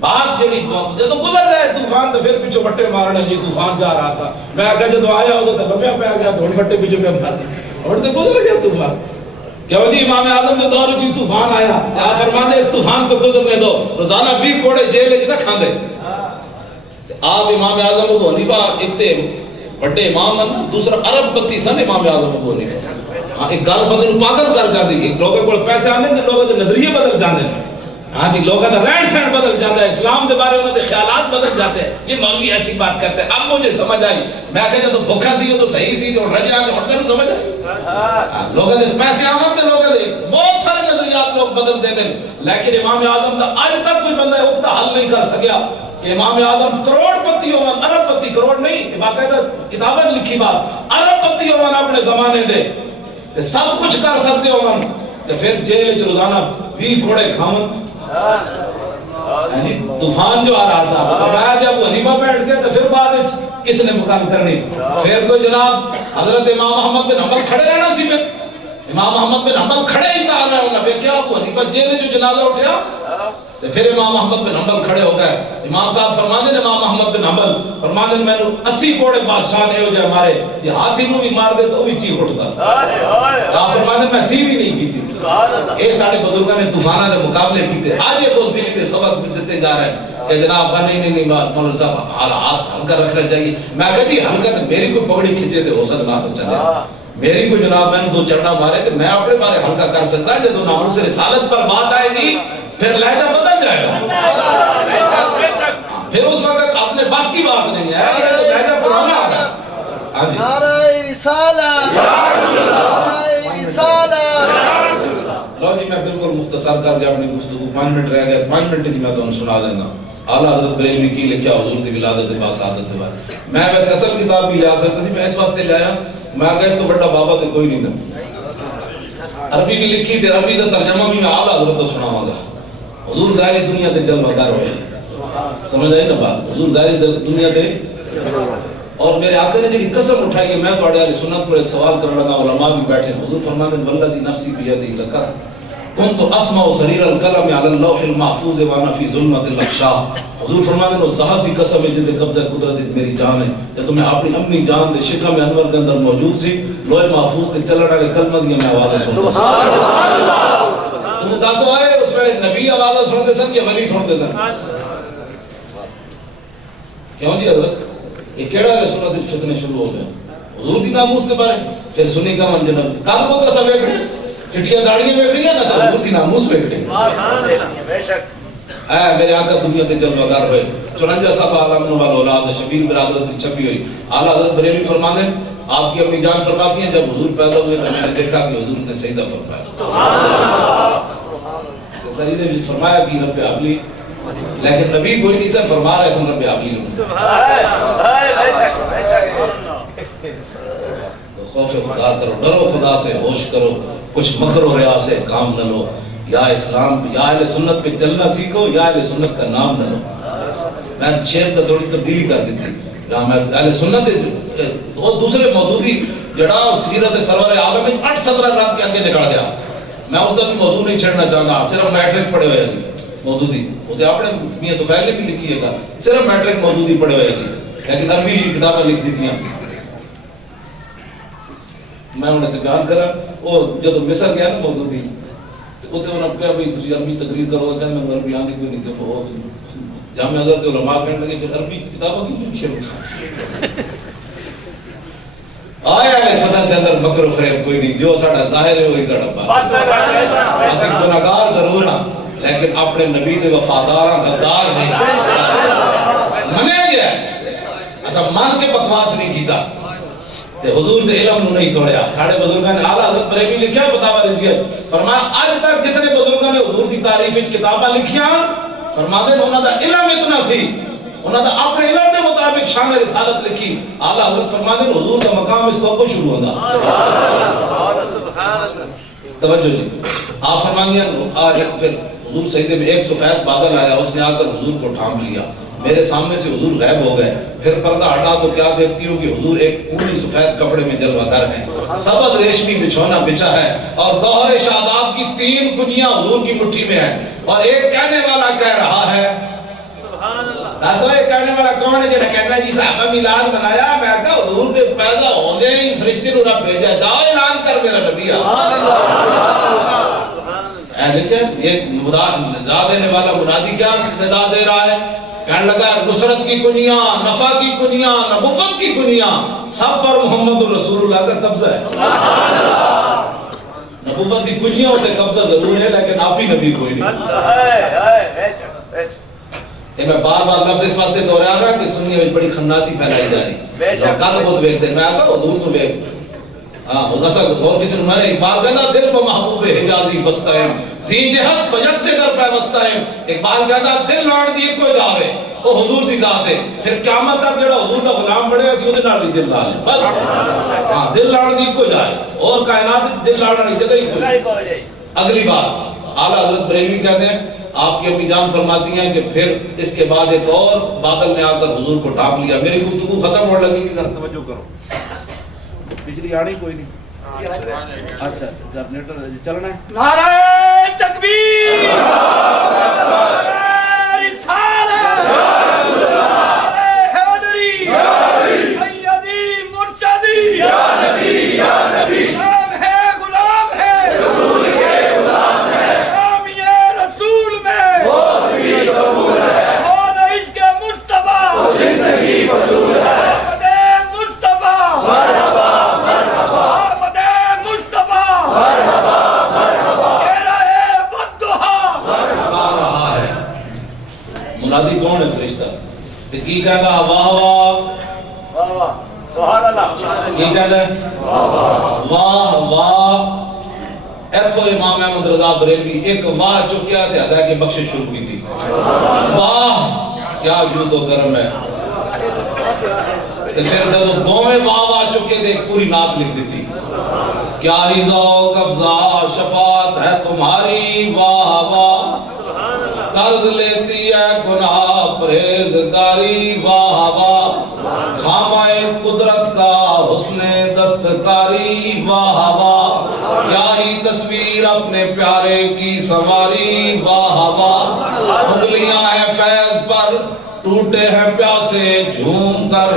بات جڑی جب تو گزر جائے طوفان تو پھر پیچھے بٹے مارنے جی طوفان جا رہا تھا، میں آگے جب آیا ہوگا تو لمبیا پہ آ گیا تو بٹے پیچھے پہ مار اور تو گزر گیا طوفان۔ کیوں جی امام اعظم کے دور میں طوفان آیا، آپ فرمانے اس طوفان کو گزرنے دو، روزانہ 20 کوڑے جیل وچ نہ کھاندے۔ آپ امام اعظم ابو حنیفہ ایک تے بڑے امام ہیں، دوسرا عرب پتی سن امام اعظم ابو حنیفہ، ہاں ایک گل بدل پاگل کر جاندی، ایک لوگوں کو پیسے آنے تے لوگوں دے نظریے بدل جاندے، ہاں جی لوگوں کا رہن سہن بدل جاتا ہے، اسلام کے بارے میں خیالات بدل جاتے ہیں، یہ مولوی ایسی بات کرتے ہیں۔ اب مجھے سمجھ آئی، میں کہا جب بھوکا سی تو صحیح سی، جو رجے آتے ہیں تو سمجھ آئی، لوگوں کے پیسے آمد لوگوں کے بہت سارے نظریات لوگ بدل دیتے ہیں، لیکن امام اعظم کا آج تک کوئی بندہ اس کا حل نہیں کر سکیا کہ امام اعظم کروڑ پتی ہو، ارب پتی، کروڑ نہیں باقاعدہ کتابیں لکھی بات، ارب پتی ہو اپنے زمانے دے سب کچھ کر سکتے ہو، پھر جیل روزانہ 20 گھوڑے کھاؤں، طوفان جو آ رہا تھا، میں جب حنیفہ بیٹھ گیا تو پھر بعد کس نے مکان کرنی، پھر تو جناب حضرت امام احمد بن حنبل کھڑے رہنا سی، پھر امام احمد بن حنبل کھڑے ہی تھا رہا ہونا، پھر کیا ابو حنیفہ جیل جو جنازہ اٹھیا تو پھر امام احمد بن حنبل کھڑے ہو گئے، امام صاحب فرماندے نے امام احمد بن حنبل فرماندے میں 80 کوڑے بادشاہ نے ہو جائے ہمارے یہ ہاتھی نو بھی مار دے تو بھی چیخ اٹھتا، آپ فرماندے میں سی بھی نہیں کی تھی، یہ سارے بزرگوں نے طوفانہ دے مقابلے کیتے، آج یہ بزدلی دے سبق دیتے جا رہے ہیں کہ جناب نہیں مولانا صاحب ہاتھ ہلکا رکھنا چاہیے، میں کہا جی ہلکا میری کوئی پگڑی کھچے تھے ہو سکتا تو چلے، میری کوئی جناب میں نے 2 چڑھنا مارے تو میں اپنے بارے ہلکا کر سکتا ہے، جب ناموں سے رسالت پر بات آئے گی پھر لہجہ بدل جائے گا، پھر اس وقت اپنے بس کی بات نہیں ہے، لہجہ پرانا آ گیا۔ ہاں جی نعرہ رسالت، نعرہ رسالت۔ لو جی میں بالکل مختصر کر کے اپنی گفتگو 5 منٹ رہ گئے، 5 منٹ کی میں تو سنا دینا۔ اعلیٰ حضرت بریلوی کی لکھیا حضور دی ولادت با سعادت دے بعد، میں ویسے اصل کتاب بھی لیا سکتا سی، میں اس واسطے لایا میں آگے اس تو بڑا بابا تے کوئی نہیں نا، عربی بھی لکھی تے عربی دا ترجمہ بھی میں اعلیٰ حضرت تو سناواں گا۔ حضور ظاہری دنیا تے جلوہ گر ہوئے، سمجھ آئی نا بات، حضور ظاہری دنیا تے، اور میرے آقا نے جڑی قسم اٹھائی ہے، میں تواڈے اہل سنت کو ایک سوال کرنا لگا، علماء بھی بیٹھے ہیں، حضور فرماتے ہیں والذی نفسی بیدی لقد کنت اسمع سریر القلم علی اللوح المحفوظ وانا فی ظلمت الاخشاء، حضور فرماتے ہیں اس ذات کی قسم ہے جس قبضہ قدرت میری جان ہے، یا تو میں اپنی اپنی جان دے شکم انور کے اندر موجود سی، لوح محفوظ تے چلن والے کلمہ دی میں آواز سنتا سبحان اللہ، تو دس آئے اس ویلے نبی آواز سنتے سن یا ولی سنتے سن؟ کیوں جی حضرت یہ کیڑا ہے سنت فتنے شروع ہو گئے حضور دی ناموس کے بارے، پھر سنی کا من جنب کل وہ قسم بیٹھے چٹیاں داڑیاں بیٹھ رہی ہیں نہ حضور دی ناموس بیٹھے، اے میرے آقا دنیا تے جلوہ گر ہوئے، 54 صفحہ علم نوال اولاد شبیر برادرت چھپی ہوئی، اعلیٰ حضرت بریلوی فرماتے ہیں آپ کی اپنی جان فرماتی ہیں جب حضور پیدا ہوئے تو میں نے دیکھا کہ حضور نے سجدہ فرمایا، سجدے میں فرمایا کہ رب عبلی، لیکن نبی کوئی نہیں سر فرما رہے سن رب عبلی خوف خدا کرو، ڈرو خدا سے، ہوش کرو، کچھ مکر و ریا سے کام نہ لو، یا اسلام یا اہل سنت پہ چلنا سیکھو یا اہل سنت کا نام نہ لو۔ میں شعر کا تھوڑی تبدیلی کر دی تھی، میں اہل سنت اور دوسرے مودودی جڑا سیرت سرور عالم میں 8-17 رات کے آگے نکل گیا، میں اس کا بھی موضوع نہیں چھڑنا چاہتا، صرف میٹرک پڑھے ہوئے سی مودودی، وہ آپ نے میاں توفیل نے بھی لکھی ہے گا، صرف میٹرک مودودی پڑھے ہوئے سی، لیکن عربی کتابیں لکھ دی تھیں، میں انہیں بیان کرا، وہ جب مصر گیا نا مودودی تو انہوں نے کہا بھائی تسی عربی تقریر کرو گا، میں عربی آن کی کوئی نہیں، جب وہ جامعہ حضرت علماء کہنے لگے پھر عربی کتابوں کی لکھی ہے، آیا ہے سنت کے اندر مکر و فریب کوئی نہیں، جو ساڑا ظاہر ہے وہی ساڑا بات، اسی گناہگار ضرور ہاں لیکن اپنے نبی دے وفادار غدار نہیں، منے گیا ایسا مان کے بکواس نہیں کیتا تے حضور دے علم نو نہیں توڑیا۔ ساڑے بزرگاں نے اعلیٰ حضرت بریلوی لکھیا فتاوی رضویہ، فرمایا آج تک جتنے بزرگاں نے حضور دی تعریف وچ کتاباں لکھیاں فرماتے ہیں انہوں دا علم اتنا سی، انہوں نے اپنے علم کے مطابق شان رسالت لکھی. اعلیٰ حضرت فرماتے ہیں حضور کا مقام اس وقت شروع ہوتا. توجہ جی، آپ فرمائیں پھر حضور سجدے میں ایک سفید بادل آیا، اس نے آ کر حضور کو ڈھانپ لیا. میرے سامنے سے حضور غائب ہو گئے. پھر پردہ ہٹا تو کیا دیکھتی ہوں کہ حضور ایک پوری سفید کپڑے میں جلوہ گر ہیں، سبز ریشمی بچھونا بچھا ہے اور گوہر شاداب کی 3 کنجیاں حضور کی مٹھی میں ہیں. اور ایک کہنے والا کہہ رہا ہے، دسو ایک کہنے والا کون ہے جڑا کہتا ہے جی صحابہ میلاد منایا؟ میں کہا حضور دے پیدا ہوندے ہی فرشتے نوں رب بھیجا، جاؤ اعلان کر میرا نبی آ. لیکن یہ ندا دینے والا منادی کیا ندا دے رہا ہے؟ کہنے لگا نصرت کی کنیاں، نفع کی کنیاں، نبوت کی کنیاں سب پر محمد رسول اللہ کا قبضہ ہے. نبوت کی کنیاں سے قبضہ ضرور ہے لیکن آپ ہی نبی کوئی نہیں. یہ میں بار بار لفظ اس واسطے دہرا رہا کہ سنی میں بڑی خناسی پھیلائی جا رہی. کل بہت ویک دے میں آتا حضور تو ویک اور کسی نے اقبال کہنا دل پہ محبوب حجازی بستا ہے زی جہت بجت نگر پہ بستا ہے. اقبال کہنا دل لان دی کوئی جاوے وہ حضور دی ذات ہے. پھر قیامت تک جڑا حضور کا غلام بڑے اسی وہ نال بھی دل لا لے بس. ہاں دل لان دی کوئی جائے اور کائنات دل لانا نہیں جگہ ہی کوئی. اگلی بات اعلیٰ حضرت بریلوی کہتے ہیں آپ کی اپنی جان فرماتی ہیں کہ پھر اس کے بعد ایک اور بادل نے آ کر حضور کو ڈھانپ لیا. میری گفتگو ختم ہونے لگی، ذرا توجہ کرو. بجلی آنی کوئی نہیں. اچھا جنریٹر چلنا ہے. نعرہ تکبیر، نعرہ رسالت، نعرہ حیدری، سیدی مرشدی، غلام ہے غلام ہے رسول کے غلام ہے، نام یہ رسول میں بہت بھی قبول ہے، کون اس کے مصطفیٰ وہ زندگی فضول ہے. منادی کون ہے؟ فرشتہ. تو کی کہتا واہ واہ سبحان اللہ. کی کہتا ہے واہ واہ. ایتھو امام احمد رضا بریلوی ایک واہ چکیا تھے ادا کی بخشش شروع کی تھی. واہ کیا جود و کرم ہے. تو پھر جب دوویں واہ واہ چکے تھے ایک پوری نعت لکھ دیتی. کیا ہی ذوق افزا شفاعت ہے تمہاری واہ واہ، قرض لیتی ہے گناہ پرہیزگاری واہ واہ، خامہ قدرت کا حسن دستکاری واہ واہ، کیا ہی تصویر اپنے پیارے کی سنواری واہ واہ، انگلیاں ہیں فیض پر ٹوٹے ہیں پیاسے جھوم کر،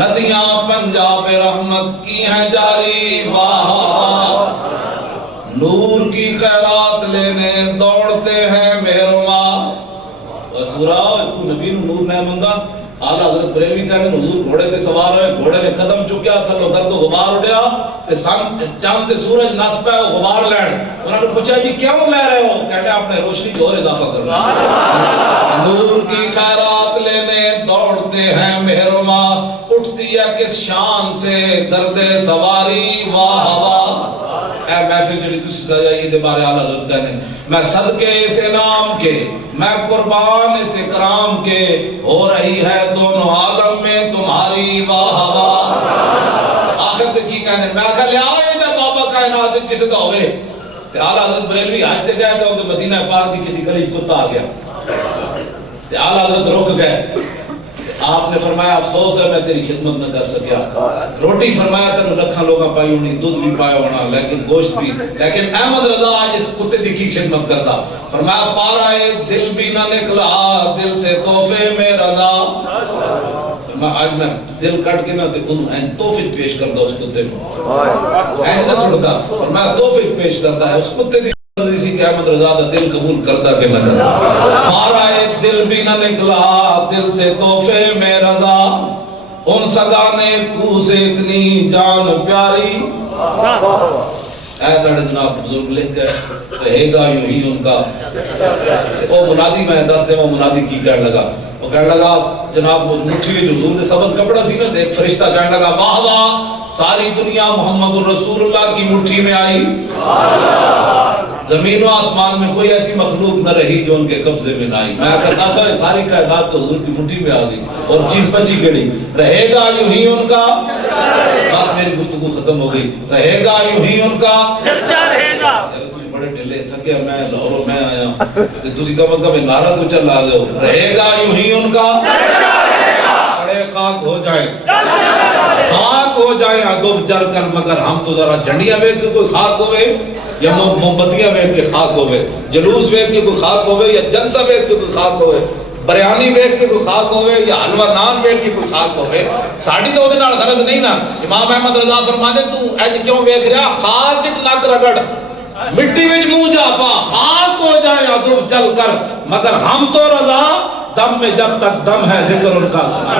ندیاں پنجاب رحمت کی ہیں جاری واہ واہ، نور کی خیرات لینے دوڑتے ہیں مہرما. سورہ تو نبی نور نے مندہ. اعلیٰ حضرت بریلوی کہنے حضور گھوڑے تے سوار ہوئے، گھوڑے نے قدم چکیا تھلو گرد و غبار اڑیا تے چاند تے سورج نس پہ غبار لین. انہوں نے پوچھا جی کیوں لے رہے ہو؟ کہتے اپنے روشنی کو اور اضافہ کرنا. نور کی خیرات لینے دوڑتے ہیں مہرما، اٹھتی ہے کس شان سے گرد سواری واہ واہ. اے محفل جڑی تسی سجائی دے بارے اعلیٰ حضرت کہنے میں صدقے اس انعام کے، میں قربان اس اکرام کے، ہو رہی ہے دونوں عالم میں تمہاری واہ واہ. آخر تک کی کہنے میں آخر لے آئے جب بابا کائنات کسی کا ہوئے. اعلیٰ حضرت بریلوی حج تے گئے تو مدینہ پاک دی کسی گلی کتا آ گیا. اعلیٰ حضرت رک گئے. آپ نے فرمایا افسوس ہے میں تیری خدمت نہ کر سکیا. روٹی فرمایا تن لکھاں لوگاں پائی ہونی، دودھ بھی پایا ہونا لیکن گوشت بھی. لیکن احمد رضا آج اس کتے دی کی خدمت کرتا. فرمایا پارائے دل بھی نہ نکلا دل سے تحفے میں رضا. آج میں دل کٹ کے نہ تحفے پیش کرتا اس کتے کو نہ سنتا. فرمایا تحفے پیش کرتا ہے اس کتے دی اسی کہ احمد رضا دا دل قبول کرتا کہ نہ کرتا. مارائے دل بھی نہ نکلا دل سے تحفے میں رضا، ان سگانے کو سے اتنی جان پیاری. ایسا جناب بزرگ لکھ گئے رہے گا یوں ہی ان کا. وہ منادی میں دس دے وہ منادی کی کہنے لگا. وہ کہنے لگا جناب مٹھی میں جو حضور نے سبز کپڑا سی نا، ایک فرشتہ کہنے لگا واہ واہ ساری دنیا محمد الرسول اللہ کی مٹھی میں آئی. زمین و آسمان میں کوئی ایسی مخلوق نہ رہی جو ان کے قبضے میں نہ آئی. میں کہتا تھا ساری کائنات تو حضور کی مٹھی میں آ گئی اور چیز بچی کڑی. رہے گا یوں ہی ان کا, بس میری گفتگو ختم ہو گئی. رہے گا یوں ہی ان کا چرچا رہے گا. تسی بڑے ڈھلے تھکے, میں لاہوروں میں آیا تو تسی کم از کم نعرہ تو چلا دو. رہے گا یوں ہی ان کا بڑے خاک ہو جائے, خاک ہو جائے اگو جر کر, مگر ہم تو ذرا جھنڈیاں ویکھ کے کوئی خاک ہوئے یا موم بتیاں ویکھ کے خاک ہوئے, جلوس ویکھ کے کوئی خاک ہوئے یا جلسہ ویکھ کے کوئی خاک ہوئے, بریانی ویکھ کے کوئی خاک ہوئے یا حلوہ نان ویکھ کے کوئی خاک ہوئے. ساڑی تو دے نال غرض نہیں نا. امام احمد رضا فرماندے تو اج کیوں ویکھ رہا, خاک وچ نک رگڑ مٹی وچ منہ جا پا, خاک ہو جائے اگو چل کر, مگر ہم تو رضا دم میں جب تک دم ہے ذکر ان کا سنا.